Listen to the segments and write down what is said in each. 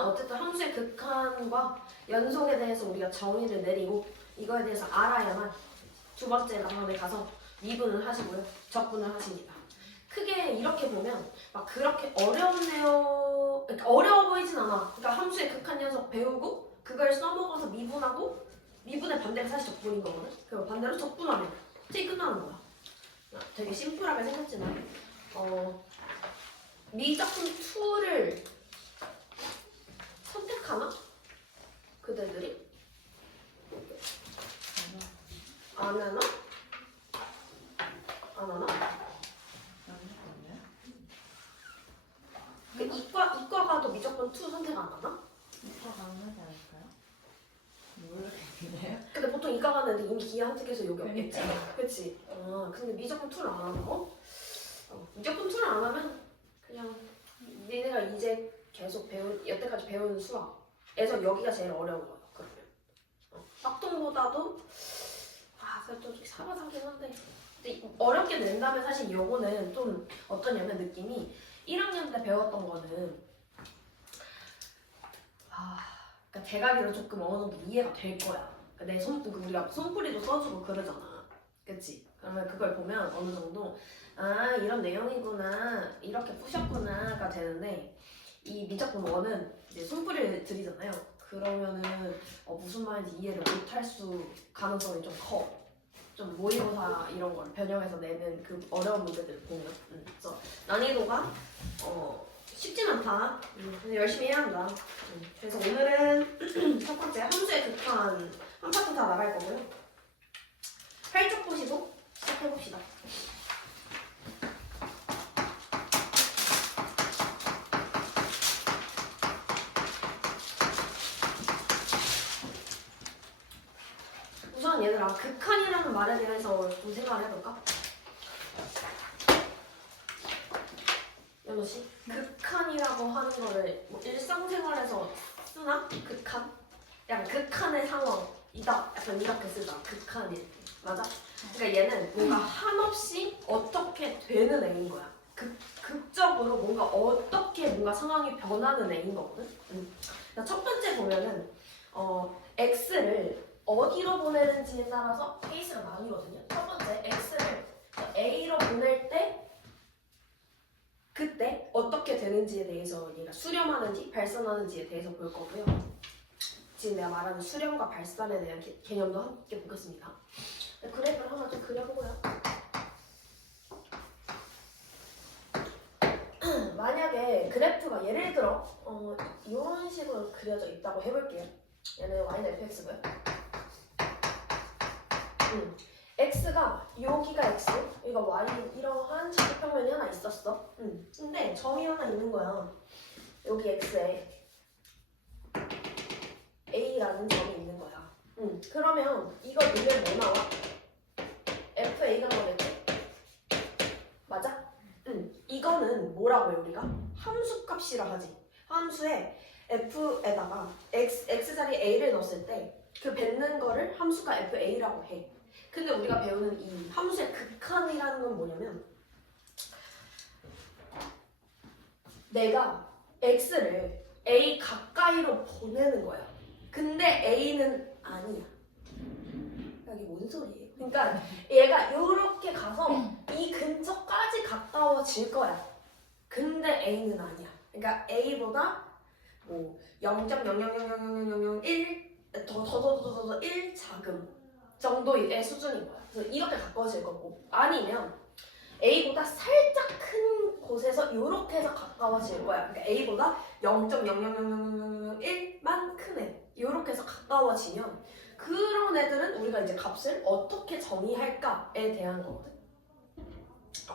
일단 어쨌든 함수의 극한과 연속에 대해서 우리가 정의를 내리고 이거에 대해서 알아야만 두 번째 라운드에 가서 미분을 하시고요. 적분을 하십니다. 크게 이렇게 보면 막 그렇게 어렵네요. 그러니까 어려워 보이진 않아. 그러니까 함수의 극한 녀석 배우고 그걸 써먹어서 미분하고 미분의 반대가 사실 적분인 거거든. 그리고 반대로 적분하면 책이 끝나는 거야. 되게 심플하게 생겼지만 미적분 2를 선택하나? 그대들이? 안 하나? 안 하나? 그 이과가도 미적분 2 선택 안 하나? 이과 가능하지 않을까요? 모르겠네요. 근데 보통 이과가는 이미 기하 선택해서 여기 없겠지? 그러니까요. 그치? 근데 미적분 2를 안 한다고? 미적분 2를 안 하면 그냥 니네가 이제 계속 여태까지 배운 수학에서 여기가 제일 어려운 거야. 그러면 합동보다도 그래도 좀 사바사긴 한데 근데 어렵게 낸다면 사실 요거는 좀 어떠냐면 느낌이 1학년 때 배웠던 거는 그러니까 대가리로 조금 어느 정도 이해가 될 거야. 그러니까 우리가 손풀이도 써주고 그러잖아. 그치? 그러면 그걸 보면 어느 정도 이런 내용이구나 이렇게 푸셨구나가 되는데 이 미적분 1은 이제 손풀이를 드리잖아요. 그러면은 무슨 말인지 이해를 못할 가능성이 좀 커. 좀 모의고사 이런 걸 변형해서 내는 그 어려운 문제들을 보면 그래서 난이도가 쉽진 않다. 근데 열심히 해야 한다. 그래서 오늘은 첫 번째 함수의 극한 한 파트 다 나갈 거고요. 활짝 보시고 시작해봅시다. 우선 얘들아 극한이라는 말에 대해서 좀 생각을 해볼까? 연우씨 극한이라고 하는 거를 뭐 일상생활에서 쓰나? 극한? 약간 극한의 상황이다 약간 이렇게 쓰자. 극한일 맞아? 그러니까 얘는 뭔가 한없이 어떻게 되는 애인 거야. 극적으로 뭔가 상황이 변하는 애인 거거든. 그러니까 첫 번째 보면은 x를 어디로 보내는지에 따라서 케이스가 나뉘거든요. 첫 번째 x를 a로 보낼 때 그때 어떻게 되는지에 대해서 얘가 수렴하는지 발산하는지에 대해서 볼 거고요. 지금 내가 말하는 수렴과 발산에 대한 개념도 함께 보겠습니다. 그래프를 하나 좀 그려보고요. 만약에 그래프가 예를 들어 이런 식으로 그려져 있다고 해볼게요. 얘는 y는 fx고요. x가 여기가 x, 여기가 y 이러한 좌표평면이 하나 있었어. 근데 점이 하나 있는 거야. 여기 x에 a라는 점이 있는 거야. 그러면 이거 넣으면 뭐 나와? fa가 나오겠지? 맞아? 이거는 뭐라고 해 우리가? 함수값이라 하지. 함수에 f에다가 x 자리에 a를 넣었을 때 그 뱉는 거를 함수가 fa라고 해. 근데 우리가 배우는 이 함수의 극한이라는 건 뭐냐면 내가 x를 a 가까이로 보내는 거야. 근데 a는 아니야. 이게 뭔 소리예요? 그러니까 얘가 이렇게 가서 이 근처까지 가까워질 거야. 근데 a는 아니야. 그러니까 a보다 뭐 0.0000001 더 1 작음 정도의 수준인 거야. 그래서 이렇게 가까워질 거고 아니면 a보다 살짝 큰 곳에서 이렇게 해서 가까워질 거야. 그러니까 a보다 0.0000001만 큰 애 이렇게 해서 가까워지면 그런 애들은 우리가 이제 값을 어떻게 정의할까에 대한 거거든.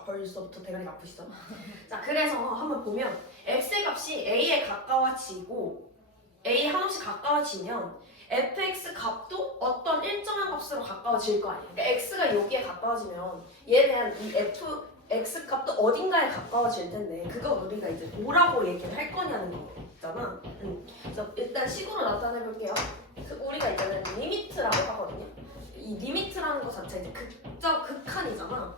벌써부터 대가리가 아프시죠? 자, 그래서 한번 보면 x의 값이 a에 가까워지고 a 한없이 가까워지면 fx 값도 어떤 일정한 값으로 가까워질 거 아니야. 그러니까 x가 여기에 가까워지면 얘에 대한 이 x 값도 어딘가에 가까워질 텐데 그거 우리가 이제 뭐라고 얘기를 할 거냐는 거잖아. 그래서 일단 식으로 나타내 볼게요. 우리가 이제는 리미트라고 하거든요. 이 리미트라는 것 자체 이제 극한이잖아.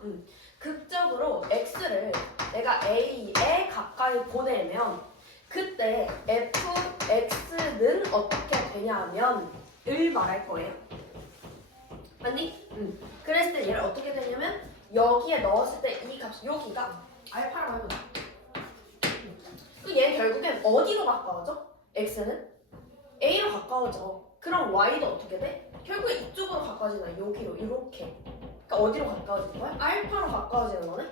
극적으로 x를 내가 a에 가까이 보내면 그 그때 fx는 어떻게 되냐면 을 말할 거예요. 맞니? 그랬을 때 얘를 어떻게 되냐면 여기에 넣었을 때 이 값, 여기가 알파라고 해보자. 얘 결국엔 어디로 가까워져? x는 a로 가까워져. 그럼 y도 어떻게 돼? 결국에 이쪽으로 가까워지나 여기로 이렇게. 그러니까 어디로 가까워지는 거야? 알파로 가까워지는 거네?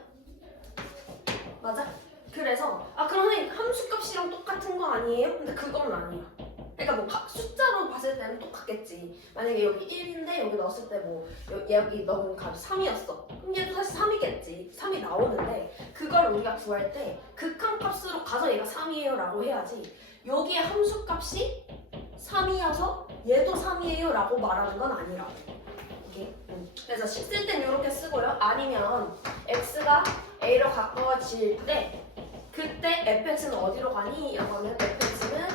맞아? 그래서 그러면 함수값이랑 똑같은 거 아니에요? 근데 그건 아니야. 그러니까 뭐 숫자로 봤을 때는 똑같겠지. 만약에 여기 1인데 여기 넣었을 때 뭐 여기 넣은 값이 3이었어. 그럼 얘도 사실 3이겠지. 3이 나오는데 그걸 우리가 구할 때 극한값으로 가서 얘가 3이에요 라고 해야지 여기에 함수값이 3이어서 얘도 3이에요 라고 말하는 건 아니라고. 이게 그래서 쓸 땐 이렇게 쓰고요. 아니면 x가 a로 가까워질 때 그때 fx는 어디로 가니? 라고 하면 fx는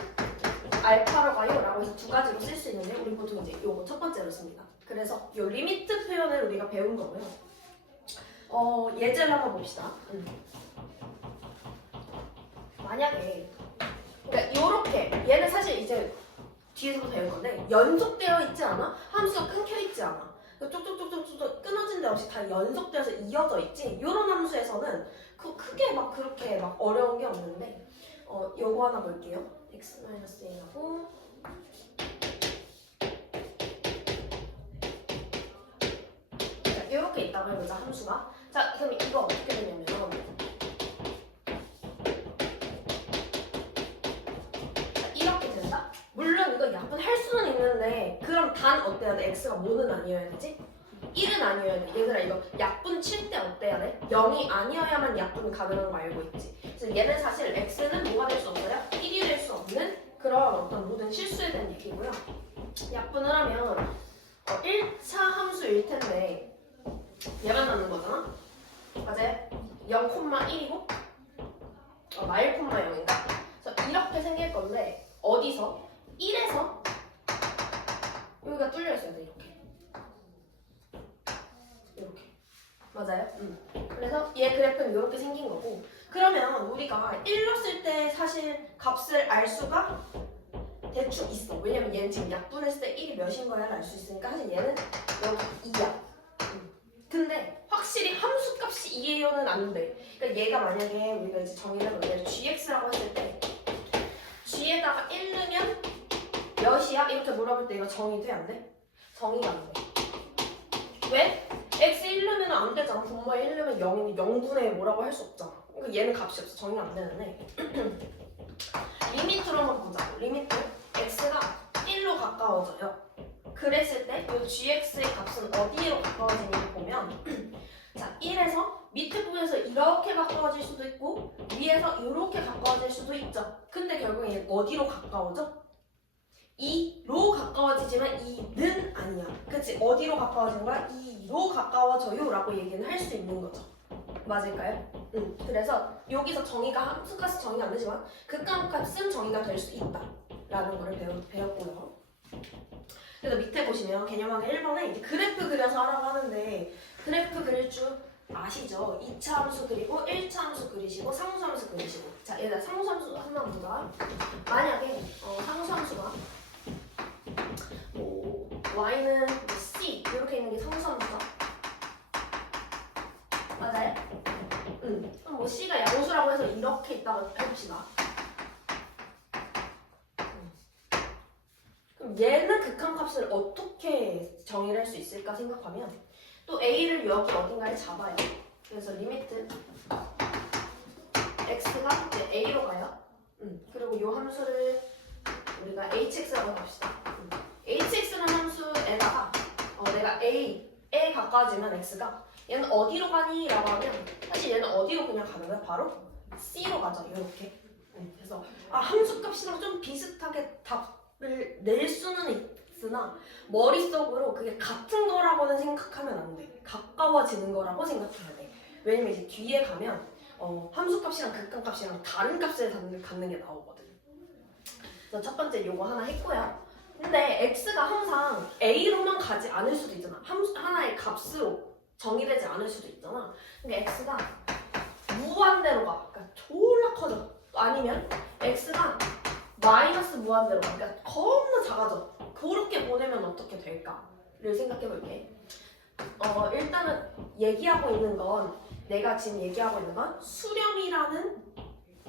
알파로 가요? 라고 해서 두 가지로 쓸 수 있는데 우리 보통 이제 요거 첫 번째로 씁니다. 그래서 요 리미트 표현을 우리가 배운 거고요. 예제를 한번 봅시다. 만약에 그러니까 요렇게 얘는 사실 이제 뒤에서도 배울 건데 연속되어 있지 않아? 함수가 끊겨 있지 않아. 쪽쪽쪽쪽쪽 끊어진 데 없이 다 연속되어서 이어져 있지. 요런 함수에서는 크게 막 그렇게 막 어려운 게 없는데 요거 하나 볼게요. x-a하고 자, 이렇게 있다고 해보자 함수가. 자 그럼 이거 어떻게 되냐면 자, 이렇게 된다? 물론 이거 약분할 수는 있는데 그럼 단 어때야 돼? x가 뭐는 아니어야 되지? 1은 아니어야 돼. 얘들아 이거 약분 칠 때 어때야 돼? 0이 아니어야만 약분이 가능한 거 알고 있지? 그래서 얘는 사실 x는 뭐가 될 수 없어요? 1이 될 수 없는 그런 어떤 모든 실수에 대한 얘기고요. 약분을 하면 1차 함수일 텐데 얘만 남는 거잖아? 맞아요? 0,1이고 마일 콤마 0인가? 그래서 이렇게 생길 건데 어디서? 1에서 여기가 뚫려 있어야 돼. 이렇게 맞아요? 그래서 얘 그래프는 이렇게 생긴 거고 그러면 우리가 1 넣었을 때 사실 값을 알 수가 대충 있어. 왜냐면 얘는 지금 약분했을 때 1이 몇인 거야 알 수 있으니까 사실 얘는 여기 2야. 근데 확실히 함수값이 2예요는 안 돼. 그러니까 얘가 만약에 우리가 이제 정의를 해보면 gx라고 했을 때 g에다가 1 넣으면 몇이야? 이렇게 물어볼 때 이거 정의돼 안 돼? 정의가 안 돼. 왜? x 1 넣으면 안 되잖아. 분모에 1 넣으면 0이니 0분의 뭐라고 할 수 없잖아. 그러니까 얘는 값이 없어. 정의가 안 되는데 리미트로 한번 보자. 리미트 x가 1로 가까워져요. 그랬을 때 이 gx의 값은 어디로 가까워지냐고 보면 자 1에서 밑에 부분에서 이렇게 가까워질 수도 있고 위에서 이렇게 가까워질 수도 있죠. 근데 결국에 얘는 어디로 가까워져? 2로 가까워지지만 2는 아니야. 그치? 어디로 가까워진 거야? 2로 가까워져요 라고 얘기는 할 수 있는 거죠. 맞을까요? 그래서 여기서 정의가 함수값이 정의가 안 되지만 극한값은 정의가 될 수 있다 라는 걸 배웠고요. 그래서 밑에 보시면 개념하기 1번에 이제 그래프 그려서 하라고 하는데 그래프 그릴 줄 아시죠? 2차 함수 그리고 1차 함수 그리시고 상수 함수 그리시고 자 얘들아 상수 함수 한번 보자. 만약에 상수 함수가 뭐 y는 c 이렇게 있는 게 상수 함수다. 맞아요? 그럼 뭐 c가 양수라고 해서 이렇게 있다고 해봅시다. 그럼 얘는 극한값을 어떻게 정의를 할 수 있을까 생각하면 또 a를 여기 어딘가에 잡아요. 그래서 리미트 x가 이제 a로 가요. 그리고 이 함수를 우리가 hx라고 합시다. hx라는 함수에다가 내가 a에 가까워지면 x가 얘는 어디로 가니? 라고 하면 사실 얘는 어디로 그냥 가는 거야? 바로 c로 가죠. 이렇게. 그래서 함수값이랑 좀 비슷하게 답을 낼 수는 있으나 머릿속으로 그게 같은 거라고는 생각하면 안 돼. 가까워지는 거라고 생각해야 돼. 왜냐면 이제 뒤에 가면 함수값이랑 극한값이랑 다른 값을 갖는 게 나오거든. 그래서 첫 번째 요거 하나 했고요. 근데 x가 항상 a로만 가지 않을 수도 있잖아. 하나의 값으로 정의되지 않을 수도 있잖아. 근데 x가 무한대로 가. 그러니까 졸라 커져. 아니면 x가 마이너스 무한대로 가. 그러니까 겁나 작아져. 그렇게 보내면 어떻게 될까를 생각해 볼게. 일단은 얘기하고 있는 건 내가 지금 얘기하고 있는 건 수렴이라는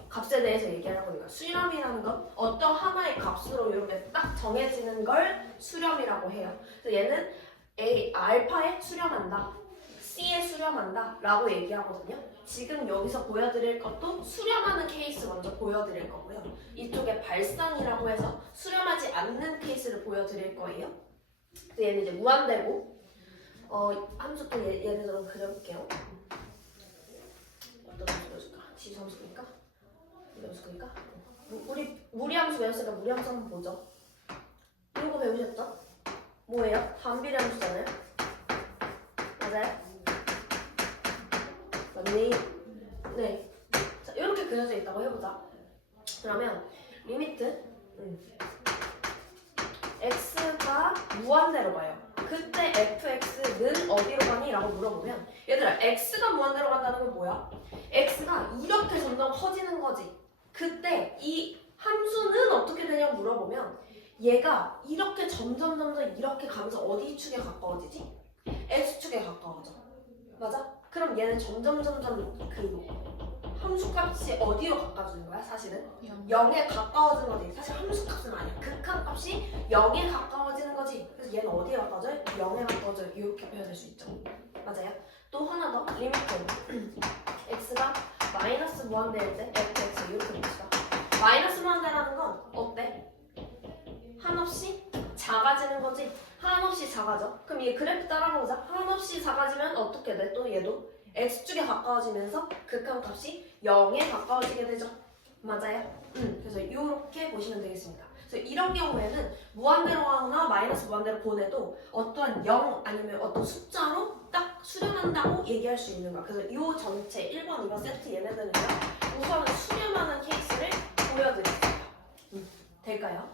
값에 대해서 얘기하고 있는 거야. 수렴이라는 건 어떤 하나의 값으로 이렇게 딱 정해지는 걸 수렴이라고 해요. 그래서 얘는 알파에 수렴한다, C에 수렴한다 라고 얘기하거든요. 지금 여기서 보여드릴 것도 수렴하는 케이스 먼저 보여드릴 거고요. 이쪽에 발산이라고 해서 수렴하지 않는 케이스를 보여드릴 거예요. 그래서 얘는 이제 무한대고 함수 또 예를 들어 그려볼게요. 어떤 함수 그려줄까? 지수함수니까? 무리함수니까? 우리 무리함수 배웠으니까 무리함수 한번 보죠. 이거 배우셨죠? 뭐예요? 반비례함수잖아요? 맞아요? 맞니? 네. 자, 이렇게 그려져 있다고 해보자. 그러면 리미트 x가 무한대로 가요. 그때 fx는 어디로 가니? 라고 물어보면 얘들아 x가 무한대로 간다는 건 뭐야? x가 이렇게 점점 커지는 거지. 그때 이 함수는 어떻게 되냐고 물어보면 얘가 이렇게 점점 이렇게 가면서 어디 축에 가까워지지? x축에 가까워져. 맞아? 그럼 얘는 점점 그 함수값이 어디로 가까워지는 거야? 사실은 0에 가까워지는 거지. 사실 함수값은 아니야. 극한값이 0에 가까워지는 거지. 그래서 얘는 어디에 가까워져요? 0에 가까워져요. 이렇게 표현할 수 있죠. 맞아요? 또 하나 더 리미트 x가 마이너스 무한대일 때 fx 이렇게 봅시다. 마이너스 무한대라는 건 어때? 한없이 작아지는 거지. 한없이 작아져. 그럼 얘 그래프 따라가보자. 한없이 작아지면 어떻게 돼? 또 얘도 x축에 가까워지면서 극한값이 0에 가까워지게 되죠. 맞아요? 그래서 이렇게 보시면 되겠습니다. 그래서 이런 경우에는 무한대로 가거나 마이너스 무한대로 보내도 어떠한 0 아니면 어떤 숫자로 딱 수렴한다고 얘기할 수 있는 거야. 그래서 이 전체 1번, 2번 세트 얘네들은요. 우선 수렴하는 케이스를 보여드릴게요. 될까요?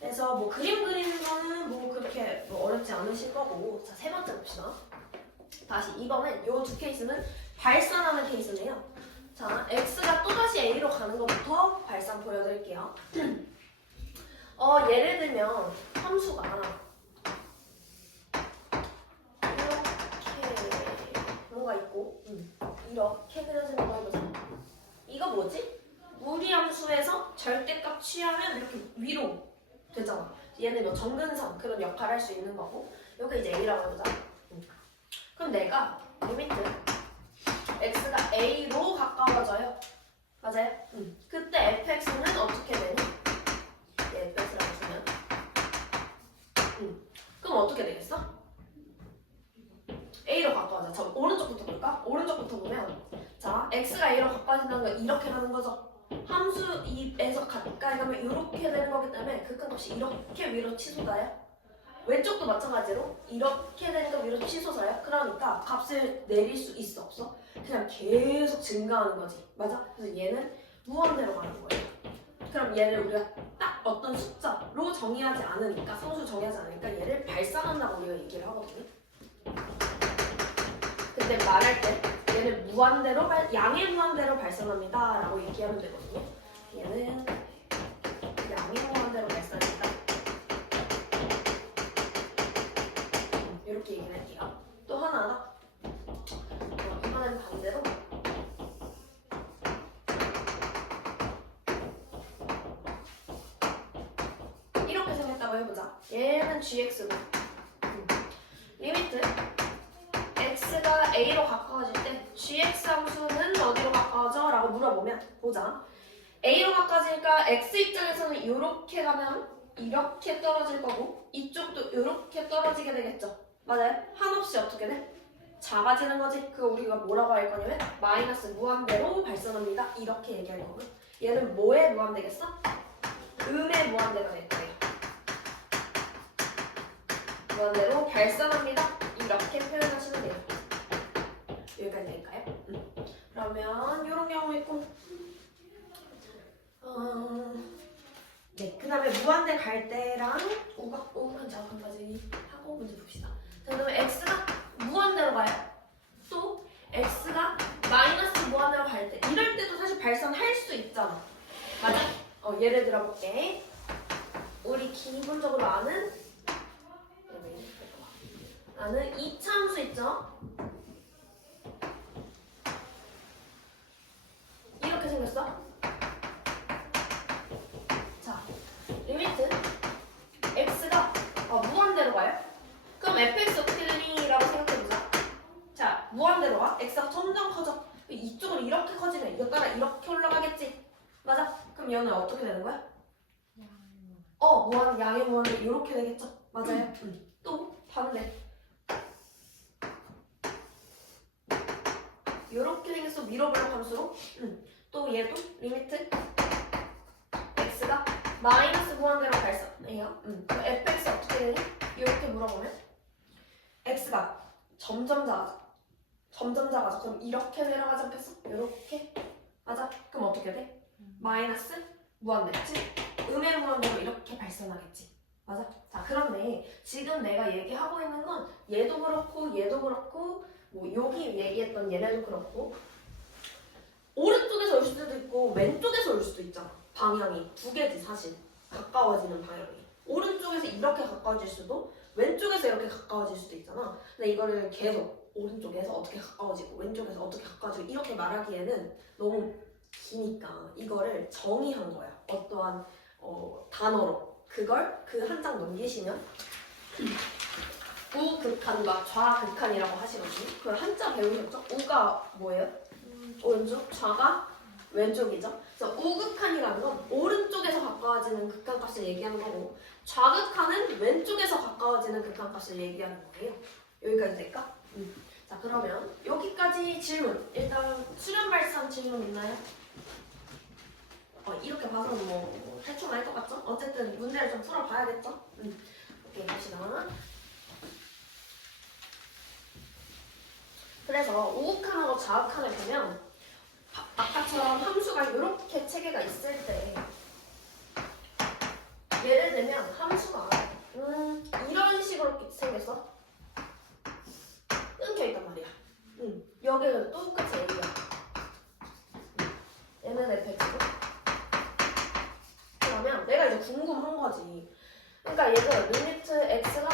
그래서 뭐 그림 그리는 거는 뭐 그렇게 뭐 어렵지 않으실 거고. 자, 세 번째 봅시다. 다시 이번엔 이 두 케이스는 발산하는 케이스네요. 자, x가 또다시 a로 가는 것부터 발산 보여드릴게요. 예를 들면 함수가 이렇게 뭐가 있고 이렇게 그려지는 거 해보자. 이거 뭐지? 무리함수에서 절대값 취하면 이렇게 위로 되잖아. 얘는 뭐 정근선 그런 역할을 할 수 있는 거고. 여기 이제 a라고 해보자. 그럼 내가 리미트 x가 a로 가까워져요. 맞아요? 그때 fx는 어떻게 되니? fx라고 주면 그럼 어떻게 되겠어? a로 가까워져. 자, 오른쪽부터 볼까? 오른쪽부터 보면 자, x가 a로 가까워진다는 건 이렇게 가는 거죠. 함수 2에서 가까이 가면 이렇게 되는 거기 때문에 극한값이 이렇게 위로 치솟아요. 왼쪽도 마찬가지로 이렇게 되는 거 위로 치솟아요. 그러니까 값을 내릴 수 있어 없어? 그냥 계속 증가하는 거지. 맞아? 그래서 얘는 무한대로 가는 거예요. 그럼 얘를 우리가 딱 어떤 숫자로 정의하지 않으니까, 상수 정의하지 않으니까 얘를 발산한다고 우리가 얘기를 하거든요. 근데 말할 때 얘를 무한대로 양의 무한대로 발산합니다 라고 얘기하면 되거든요. 얘는 양의 무한대로 발산합니다. 이렇게 얘기를 할게요. 또 하나 이번엔 반대로 이렇게 생겼다고 해보자. 얘는 gx고 리미트 x가 a로 가까워질 때 gx 함수는 어디로 가까워져? 라고 물어보면 보자. a로 가까워지니까 x 입장에서는 이렇게 가면 이렇게 떨어질 거고 이쪽도 이렇게 떨어지게 되겠죠. 맞아요? 한없이 어떻게 돼? 작아지는 거지. 그거 우리가 뭐라고 할 거냐면 마이너스 무한대로 발산합니다. 이렇게 얘기할 거고 얘는 뭐에 무한대겠어? 음의 무한대가 될 거예요. 무한대로 발산합니다. 이렇게 표현하시면 돼요. 여기까지 될까요? 그러면 이런 경우 있고 네, 그 다음에 무한대 갈 때랑 오각한 자각한까지 하고 문제 봅시다. 자, 그 다음에 x가 무한대로 가요. 또 x가 마이너스 무한대로 갈 때 이럴 때도 사실 발산할 수 있잖아. 맞아? 예를 들어볼게. 우리 기본적으로 아는 이차함수 있죠? 이렇게 생겼어. 자, 리미트 x가 무한대로 가요? 그럼 fx 어떻게 되니?라고 생각해보자. 자, 무한대로 가. x가 점점 커져. 이쪽으로 이렇게 커지네. 이거 따라 이렇게 올라가겠지? 맞아? 그럼 얘는 어떻게 되는 거야? 무한, 양의 무한대 이렇게 되겠죠? 맞아요? 또 반대. 이렇게 생겼어. 밀어보려고 함수로. 또 얘도 리미트 x가 마이너스 무한대로 발산해요. 그럼 fx 어떻게 되니? 이렇게 물어보면 x가 점점 작아져. 점점 작아져. 그럼 이렇게 내려가지 않겠어? 이렇게. 맞아? 그럼 어떻게 돼? 마이너스 무한대지? 음의 무한대로 이렇게 발산하겠지. 맞아? 자, 그런데 지금 내가 얘기하고 있는 건 얘도 그렇고 얘도 그렇고 뭐 여기 얘기했던 얘네도 그렇고 오른쪽에서 올 수도 있고 왼쪽에서 올 수도 있잖아. 방향이 두 개지 사실. 가까워지는 방향이. 오른쪽에서 이렇게 가까워질 수도 왼쪽에서 이렇게 가까워질 수도 있잖아. 근데 이거를 계속 오른쪽에서 어떻게 가까워지고 왼쪽에서 어떻게 가까워지고 이렇게 말하기에는 너무 기니까 이거를 정의한 거야. 어떠한 단어로. 그걸 그 한 장 넘기시면 우극한과 좌극한이라고 하시거든요. 그걸 한자 배우셨죠? 우가 뭐예요? 오른쪽, 좌가 왼쪽이죠. 그래서 우극한이라는 건 오른쪽에서 가까워지는 극한값을 얘기하는 거고 좌극한은 왼쪽에서 가까워지는 극한값을 얘기하는 거예요. 여기까지 될까? 자, 그러면 여기까지 질문. 일단 수련 발산 질문 있나요? 이렇게 봐서는 뭐 대충 알 것 같죠? 어쨌든 문제를 좀 풀어봐야겠죠? 오케이, 봅시다. 그래서 우극한하고 좌극한을 보면 아까처럼 함수가 이렇게 체계가 있을 때 예를 들면 함수가 이런 식으로 생겼어. 끊겨있단 말이야. 여기는 똑같이 A야. 얘는 fx고. 그러면 내가 이제 궁금한 거지. 그러니까 얘는 리미트 x가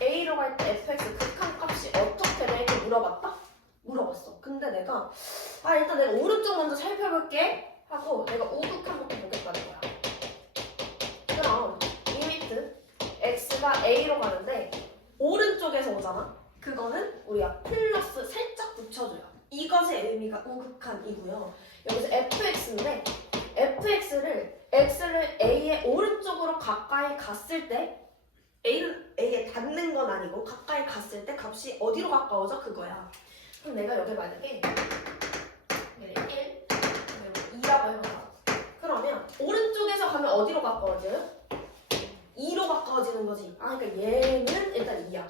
a로 갈 때 fx 극한값이 어떻게 돼? 이렇게 물어봤다? 물어봤어. 근데 내가 일단 내가 오른쪽 먼저 살펴볼게 하고 내가 우극한부터 보겠다는 거야. 그럼 리미트 x가 a로 가는데 오른쪽에서 오잖아? 그거는 우리가 플러스 살짝 붙여줘요. 이것의 의미가 우극한이고요. 여기서 fx인데 fx를 x를 a의 오른쪽으로 가까이 갔을 때 a를 a에 닿는 건 아니고 가까이 갔을 때 값이 어디로 가까워져? 그거야. 그럼 내가 여기 만약에 1, 2라고 해보자. 그러면 오른쪽에서 가면 어디로 가까워져요? 2로 가까워지는 거지. 그러니까 얘는 일단 2야.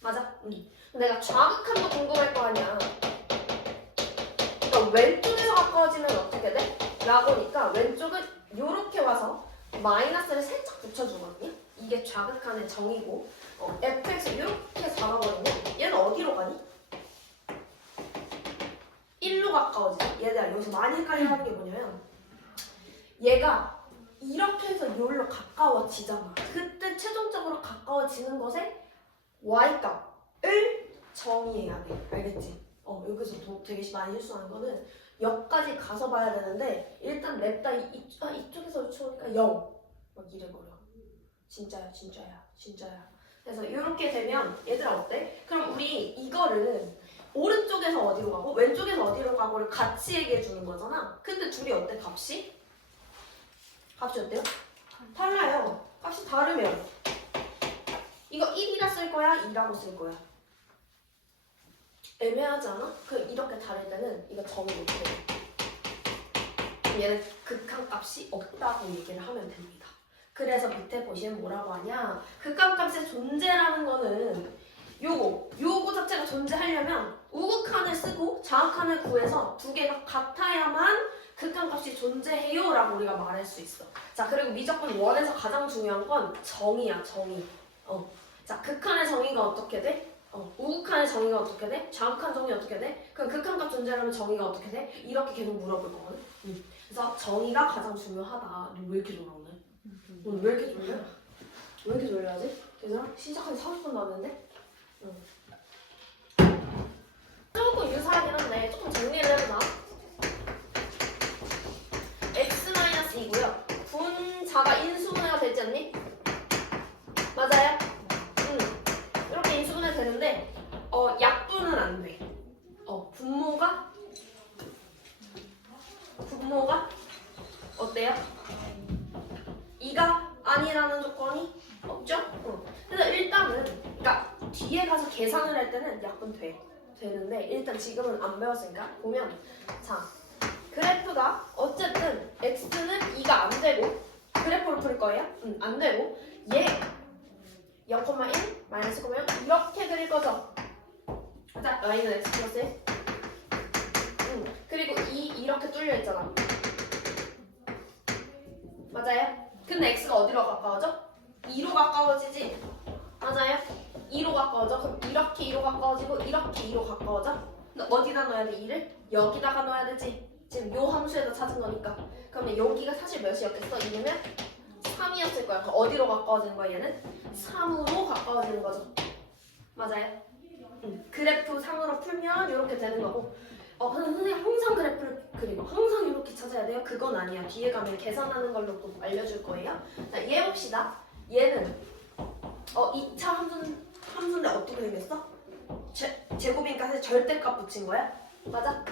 맞아? 내가 좌극한도 궁금할 거 아니야. 그러니까 왼쪽에서 가까워지면 어떻게 돼? 라고니까 왼쪽은 이렇게 와서 마이너스를 살짝 붙여주거든요. 이게 좌극한의 정의고 fx 이렇게 잡아버리면 얘는 어디로 가니? 1로 가까워지죠. 얘들아 여기서 많이 헷갈려하는 게 뭐냐면 얘가 이렇게 해서 여기로 가까워지잖아. 그때 최종적으로 가까워지는 것에 y값을 정의해야 돼. 알겠지? 여기서 되게 많이 실수하는 거는 여기까지 가서 봐야 되는데 일단 냅다 이쪽에서 치우니까 0 막 이래버려. 진짜야. 그래서 이렇게 되면 얘들아 어때? 그럼 우리 이거를 오른쪽에서 어디로 가고 왼쪽에서 어디로 가고를 같이 얘기해 주는 거잖아. 근데 둘이 어때? 값이 어때요? 달라요. 값이 다르면 이거 1이라 쓸 거야? 2라고 쓸 거야? 애매하지 않아? 이렇게 다를 때는 이거 정의 못해. 얘는 극한값이 없다고 얘기를 하면 됩니다. 그래서 밑에 보시면 뭐라고 하냐? 극한값의 존재라는 거는 요거 자체가 존재하려면 우극한을 쓰고 좌극한을 구해서 두 개가 같아야만 극한값이 존재해요 라고 우리가 말할 수 있어. 자, 그리고 미적분 1에서 가장 중요한 건 정의야, 정의. 자, 극한의 정의가 어떻게 돼? 우극한의 정의가 어떻게 돼? 좌극한 정의 어떻게 돼? 그럼 극한값 존재하려면 정의가 어떻게 돼? 이렇게 계속 물어볼 거거든. 그래서 정의가 가장 중요하다. 왜 이렇게 졸려 오늘? 오늘 왜 이렇게 졸려? 왜 이렇게 졸려하지? 얘들아 시작한 지 30분 남았는데? 조금 유사하긴 한데 조금 정리를 해보자. x-2고요. 분자가 인수분해가 되지 않니? 맞아요? 이렇게 인수분해 되는데 약분은 안 돼. 분모가 어때요? 2가 아니라는 조건이 없죠? 그래서 일단은 그러니까 뒤에 가서 계산을 할 때는 약분 되는데 일단 지금은 안 배웠으니까 보면 자 그래프가 어쨌든 x는 2가 안 되고 그래프로 풀 거예요? 안 되고 얘 0,1 마이너스 0,0 이렇게 그릴 거죠? 자 y는 x 플러스 1 그리고 2 이렇게 뚫려 있잖아 맞아요? 근데 x가 어디로 가까워져? 2로 가까워지지? 맞아요? 2로 가까워져? 그럼 이렇게 2로 가까워지고 이렇게 2로 가까워져? 근데 어디다 넣어야 돼? 2를? 여기다가 넣어야 되지? 지금 요 함수에다 찾은 거니까 그러면 여기가 사실 몇이었겠어? 2면 3이었을 거야. 그럼 어디로 가까워지는 거야 얘는? 3으로 가까워지는 거죠. 맞아요? 그래프 상으로 풀면 이렇게 되는 거고 선생님 항상 그래프를 그리고 항상 이렇게 찾아야 돼요? 그건 아니야. 뒤에 가면 계산하는 걸로 또 알려줄 거예요. 자, 얘 봅시다. 얘는 2차 함수인데 어떻게 생겼어? 제곱이니까 사실 절대값 붙인 거야? 맞아?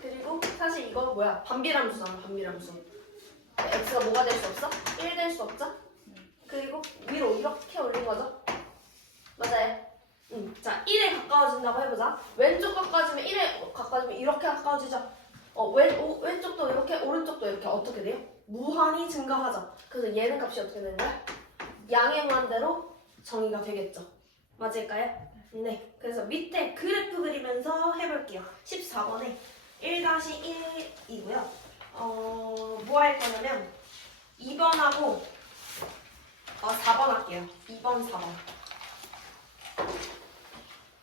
그리고 사실 이거 뭐야? 반비람수잖아. 반비람수. x가 뭐가 될 수 없어? 1 될 수 없죠? 그리고 위로 이렇게 올린 거죠? 맞아요? 자, 1에 가까워진다고 해보자. 왼쪽 가까워지면 1에 가까워지면 이렇게 가까워지죠? 왼쪽도 이렇게, 오른쪽도 이렇게 어떻게 돼요? 무한히 증가하죠. 그래서 얘는 값이 어떻게 되는 거야? 양의 무한대로 정의가 되겠죠. 맞을까요? 네. 그래서 밑에 그래프 그리면서 해볼게요. 14번에 1-1이고요. 뭐 할 거냐면 2번하고 4번 할게요. 2번, 4번.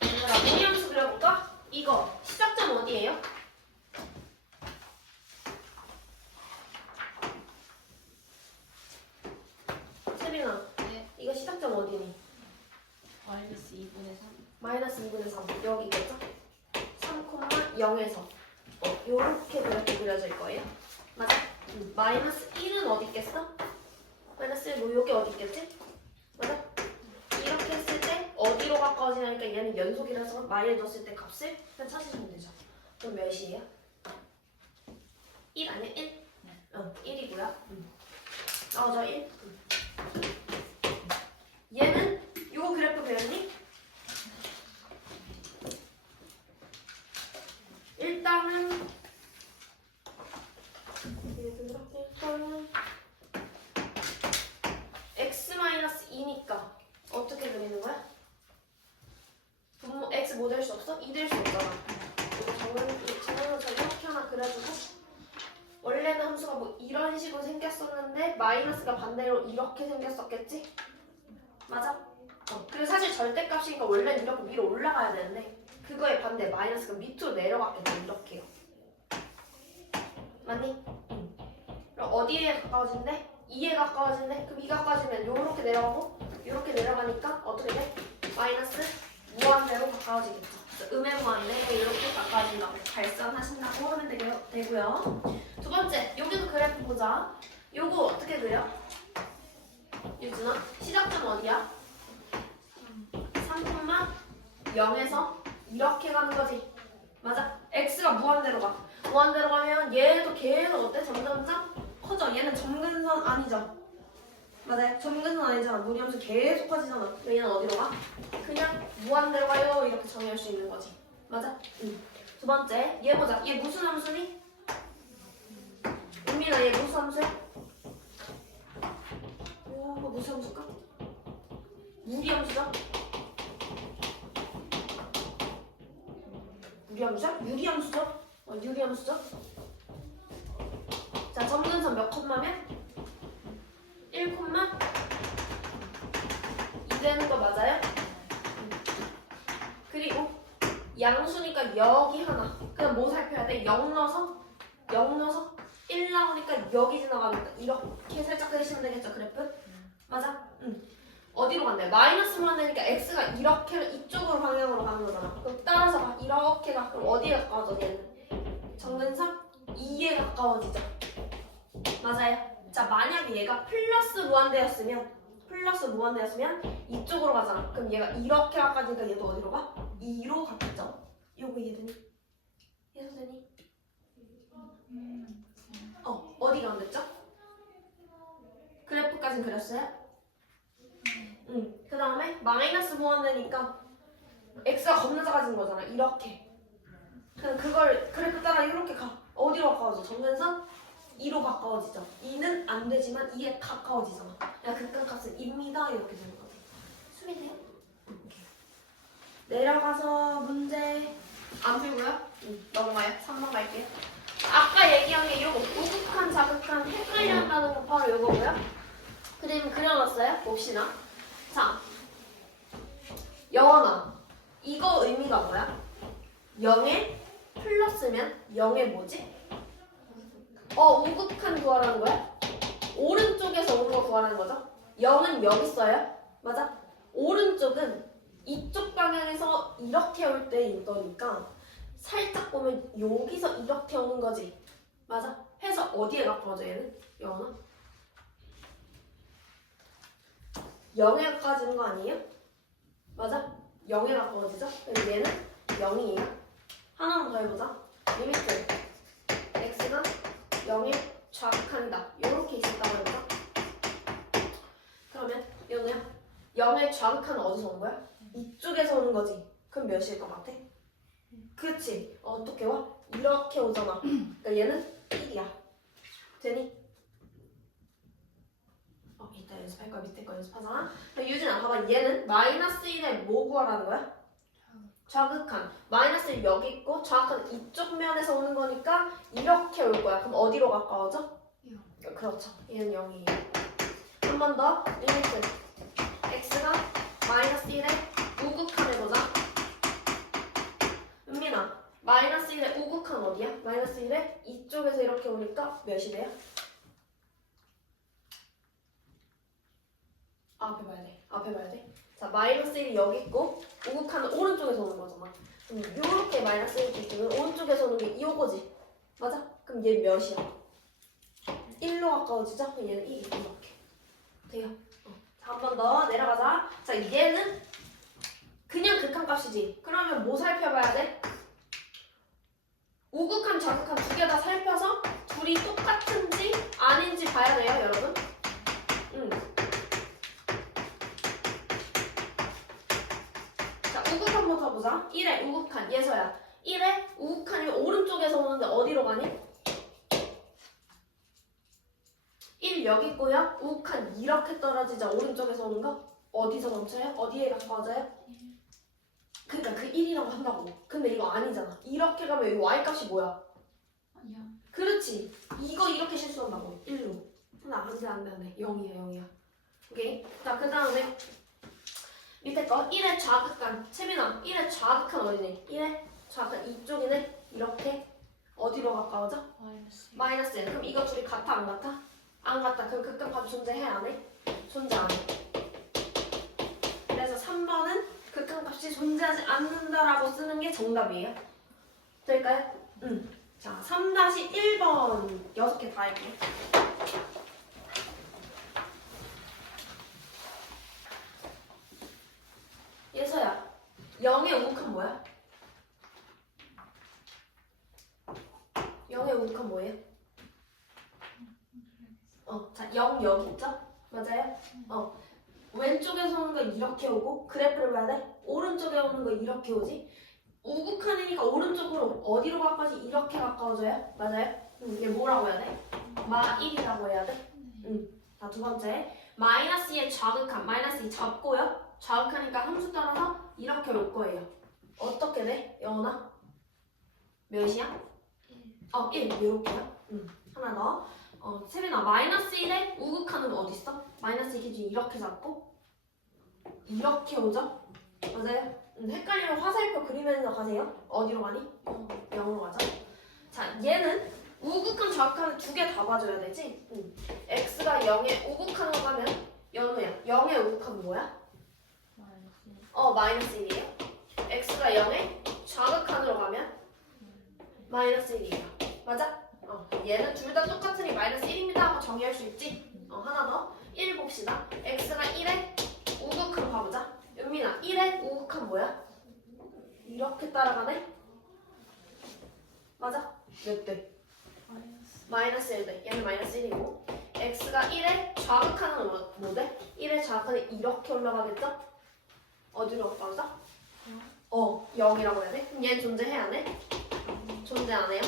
얘들아, 모의함수 그려볼까? 이거 시작점 어디예요? 세빈아, 네. 이거 시작점 어디니? 마이너스 2분의 3. 마이너스 2분의 3 여기겠죠? 3,0에서 요렇게 그렇게 그려질 거예요. 맞아? 마이너스 1은 어디 있겠어? 마이너스 1 뭐 여기 어디 있겠지? 맞아? 이렇게 했을 때 어디로 가까워지냐니까 얘는 연속이라서 마이에 넣었을 때 값을 그냥 찾으시면 되죠. 그럼 몇이에요? 1 아니야? 1? 네. 1이고요. 나오죠? 1? 얘는 요거 그래프 배웠니? 일단은 x-2니까 어떻게 그리는 거야? 분모 x 뭐 될 수 없어? 2 될 수 없잖아. 정원에서 이렇게 하나 그려주고 원래는 함수가 뭐 이런 식으로 생겼었는데 마이너스가 반대로 이렇게 생겼었겠지? 맞아? 그리고 사실 절대값이니까 원래는 이렇게 위로 올라가야 되는데 그거에 반대 마이너스가 밑으로 내려갔겠죠. 이렇게요. 맞니? 그럼 어디에 가까워진대? 2에 가까워진대? 그럼 2가 가까워지면 요렇게 내려가고 요렇게 내려가니까 어떻게 돼? 마이너스 무한대로 가까워지겠죠. 음의 무한대 이렇게 가까워진다고 발산하신다고 하면 되고요. 두 번째, 여기도 그래프 보자. 요거 어떻게 그려? 유진아, 시작점 어디야? 3,0에서 이렇게 가는 거지. 맞아? x가 무한대로 가. 무한대로 가면 얘도 계속 어때? 점점점 커져. 얘는 점근선 아니죠? 맞아요? 점근선 아니잖아. 무리함수 계속 커지잖아. 그럼 얘는 어디로 가? 그냥 무한대로 가요. 이렇게 정의할 수 있는 거지. 맞아? 두 번째, 얘 보자. 얘 무슨 함수니? 은민아, 얘 무슨 함수야? 뭐 무슨 함수일까? 무리함수죠? 무리함수야? 유리함수죠? 유리함수죠? 자, 점근선 몇 콤마면? 1 콤마 되는 거 맞아요? 그리고 양수니까 여기 하나. 그럼 뭐 살펴야 돼? 0 넣어서 1 나오니까 여기 지나가니까 이렇게 살짝 그리시면 되겠죠, 그래프? 맞아? 응. 어디로 간대? 마이너스만 되니까 x가 이렇게 이쪽으로 방향으로 가는 거잖아. 그럼 따라서 가. 이렇게 가. 그럼 어디에 가까워져, 얘는? 정근선 2에 가까워지죠. 맞아요. 자, 만약에 얘가 플러스 무한대였으면 이쪽으로 가잖아. 그럼 얘가 이렇게 가까워지니까 얘도 어디로 가? 2로 가겠죠. 요거 이해되니? 이해되니? 어디가 안 됐죠? 그래프까진 그렸어요? 응. 그 다음에 마이너스 무한대니까 x가 겁나 작아진 거잖아. 이렇게. 그럼 그걸 그래프 따라 이렇게 가. 어디로 가까워져? 정근선 2로 가까워지죠. 2는 안 되지만 2에 가까워지잖아. 야, 극한값은 2입니다. 이렇게 되는 거지. 수비돼요? 내려가서 문제 안 풀고요? 넘어가요. 3번 갈게요. 아까 얘기한 게 이거 우극한, 자극한, 헷갈려 한다는 거 바로 이거고요. 그림 그려놨어요? 봅시다. 자, 영원아. 이거 의미가 뭐야? 0에 플러스면 0에 뭐지? 우극한 구하라는 거야? 오른쪽에서 오는 거 구하라는 거죠? 0은 여기 있어요? 맞아? 오른쪽은 이쪽 방향에서 이렇게 올 때인 거니까 살짝 보면 여기서 이렇게 오는 거지. 맞아? 해서 어디에 가까워져 얘는? 영원아? 0에 가까워지는 거 아니에요? 맞아? 0에 가까워지죠? 그럼 얘는 0이에요. 하나만 더 해보자. 리미트 x가 0에 좌극한이다. 이렇게 있었다고 해보자. 그러면 이거는요? 0의 좌극한은 어디서 오는 거야? 이쪽에서 오는 거지. 그럼 몇일 것 같아? 그렇지. 어떻게 와? 이렇게 오잖아. 그러니까 얘는 1이야. 되니? 이따 연습할 거야. 밑에 거 연습하잖아. 유진아 봐봐. 얘는 마이너스 1에 뭐 구하라는 거야? 좌극한. 마이너스 1 여기 있고 좌극한 이쪽 면에서 오는 거니까 이렇게 올 거야. 그럼 어디로 가까워져? 0. 그렇죠. 얘는 0이에요. 한 번 더. 리미트 x가 마이너스 1에 우극한 해보자. 은민아, 마이너스 1에 우극한 어디야? 마이너스 1에 이쪽에서 이렇게 오니까 몇이 돼요? 앞에 봐야 돼. 자, 마이너스 1이 여기 있고 우극한은 오른쪽에서 오는 거잖아. 그럼 요렇게 마이너스 1이 있으면 오른쪽에서 오는 게 이거지. 맞아? 그럼 얘 몇이야? 1로 가까워지죠? 그럼 얘는 1이 이렇게 돼요. 자, 한 번 더 내려가자. 자, 얘는 그냥 극한값이지. 그러면 뭐 살펴봐야 돼? 우극한, 좌극한 두 개 다 살펴서 둘이 똑같은지 아닌지 봐야 돼요, 여러분. 자, 우극한부터 보자. 1의 우극한, 예서야. 1의 우극한이면 오른쪽에서 오는데 어디로 가니? 1 여기 있고요. 우극한 이렇게 떨어지자. 오른쪽에서 오는 거? 어디서 멈춰요? 어디에 가까워져요? 그러니까 그 1이라고 한다고. 근데 이거 아니잖아. 이렇게 가면 이 y값이 뭐야? 아니야. 그렇지. 이거 이렇게 실수한다고. 1로. 안돼. 0이야. 오케이. 자, 그 다음에 밑에 거 1의 좌극한. 채민아, 1의 좌극한 어디니? 1의 좌극한 이쪽이네. 이렇게 어디로 가까워져? 마이너스 1. 그럼 이거 둘이 같아 안 같아? 안 같다. 그럼 극한값 존재해 안 해? 존재 안 해. 그래서 3번은 극한값이 존재하지 않는다라고 쓰는 게 정답이에요. 될까요? 자, 3-1번 6개 다 할게요. 예서야, 0의 우극한 뭐야? 0의 우극한 뭐예요? 자, 0 여기 있죠? 맞아요? 왼쪽에서 오는 거 이렇게 오고 그래프를 봐야 돼? 오른쪽에 오는 거 이렇게 오지? 우극한이니까 오른쪽으로 어디로 가까워지? 이렇게 가까워져요? 맞아요? 이게 뭐라고 해야 돼? 마1이라고 해야 돼? 자, 두 번째 마이너스 2의 좌극한. 마이너스 2 잡고요. 좌극하니까 함수 따라서 이렇게 올 거예요. 어떻게 돼? 영원아? 몇이야? 1 이렇게요? 하나 더. 세빈아, 마이너스 1에 우극한은 어디 있어? 마이너스 2 기준 이렇게 잡고 이렇게 오죠? 맞아요? 헷갈리면 화살표 그리면서 가세요. 어디로 가니? 0으로 가자. 자, 얘는 우극한 좌극한 두 개 다 봐줘야 되지? x가 0에 우극한으로 가면 연우야. 0에 우극한 뭐야? 마이너스 1이에요. x가 0에 좌극한으로 가면 마이너스 1이에요. 맞아? 얘는 둘 다 똑같으니 마이너스 1입니다 하고 정의할 수 있지? 하나 더. 1 봅시다. x가 1에 우극한 봐보자. 윤민아, 1에 우극한 뭐야? 이렇게 따라가네? 맞아? 몇 대? 마이너스 1대. 얘는 마이너스 1이고 x가 1에 좌극하는 뭐 돼? 1에 좌극하는 이렇게 올라가겠죠? 어디로 가자? 0이라고 해야 돼? 그럼 얘는 존재해야 안 해? 존재 안 해요?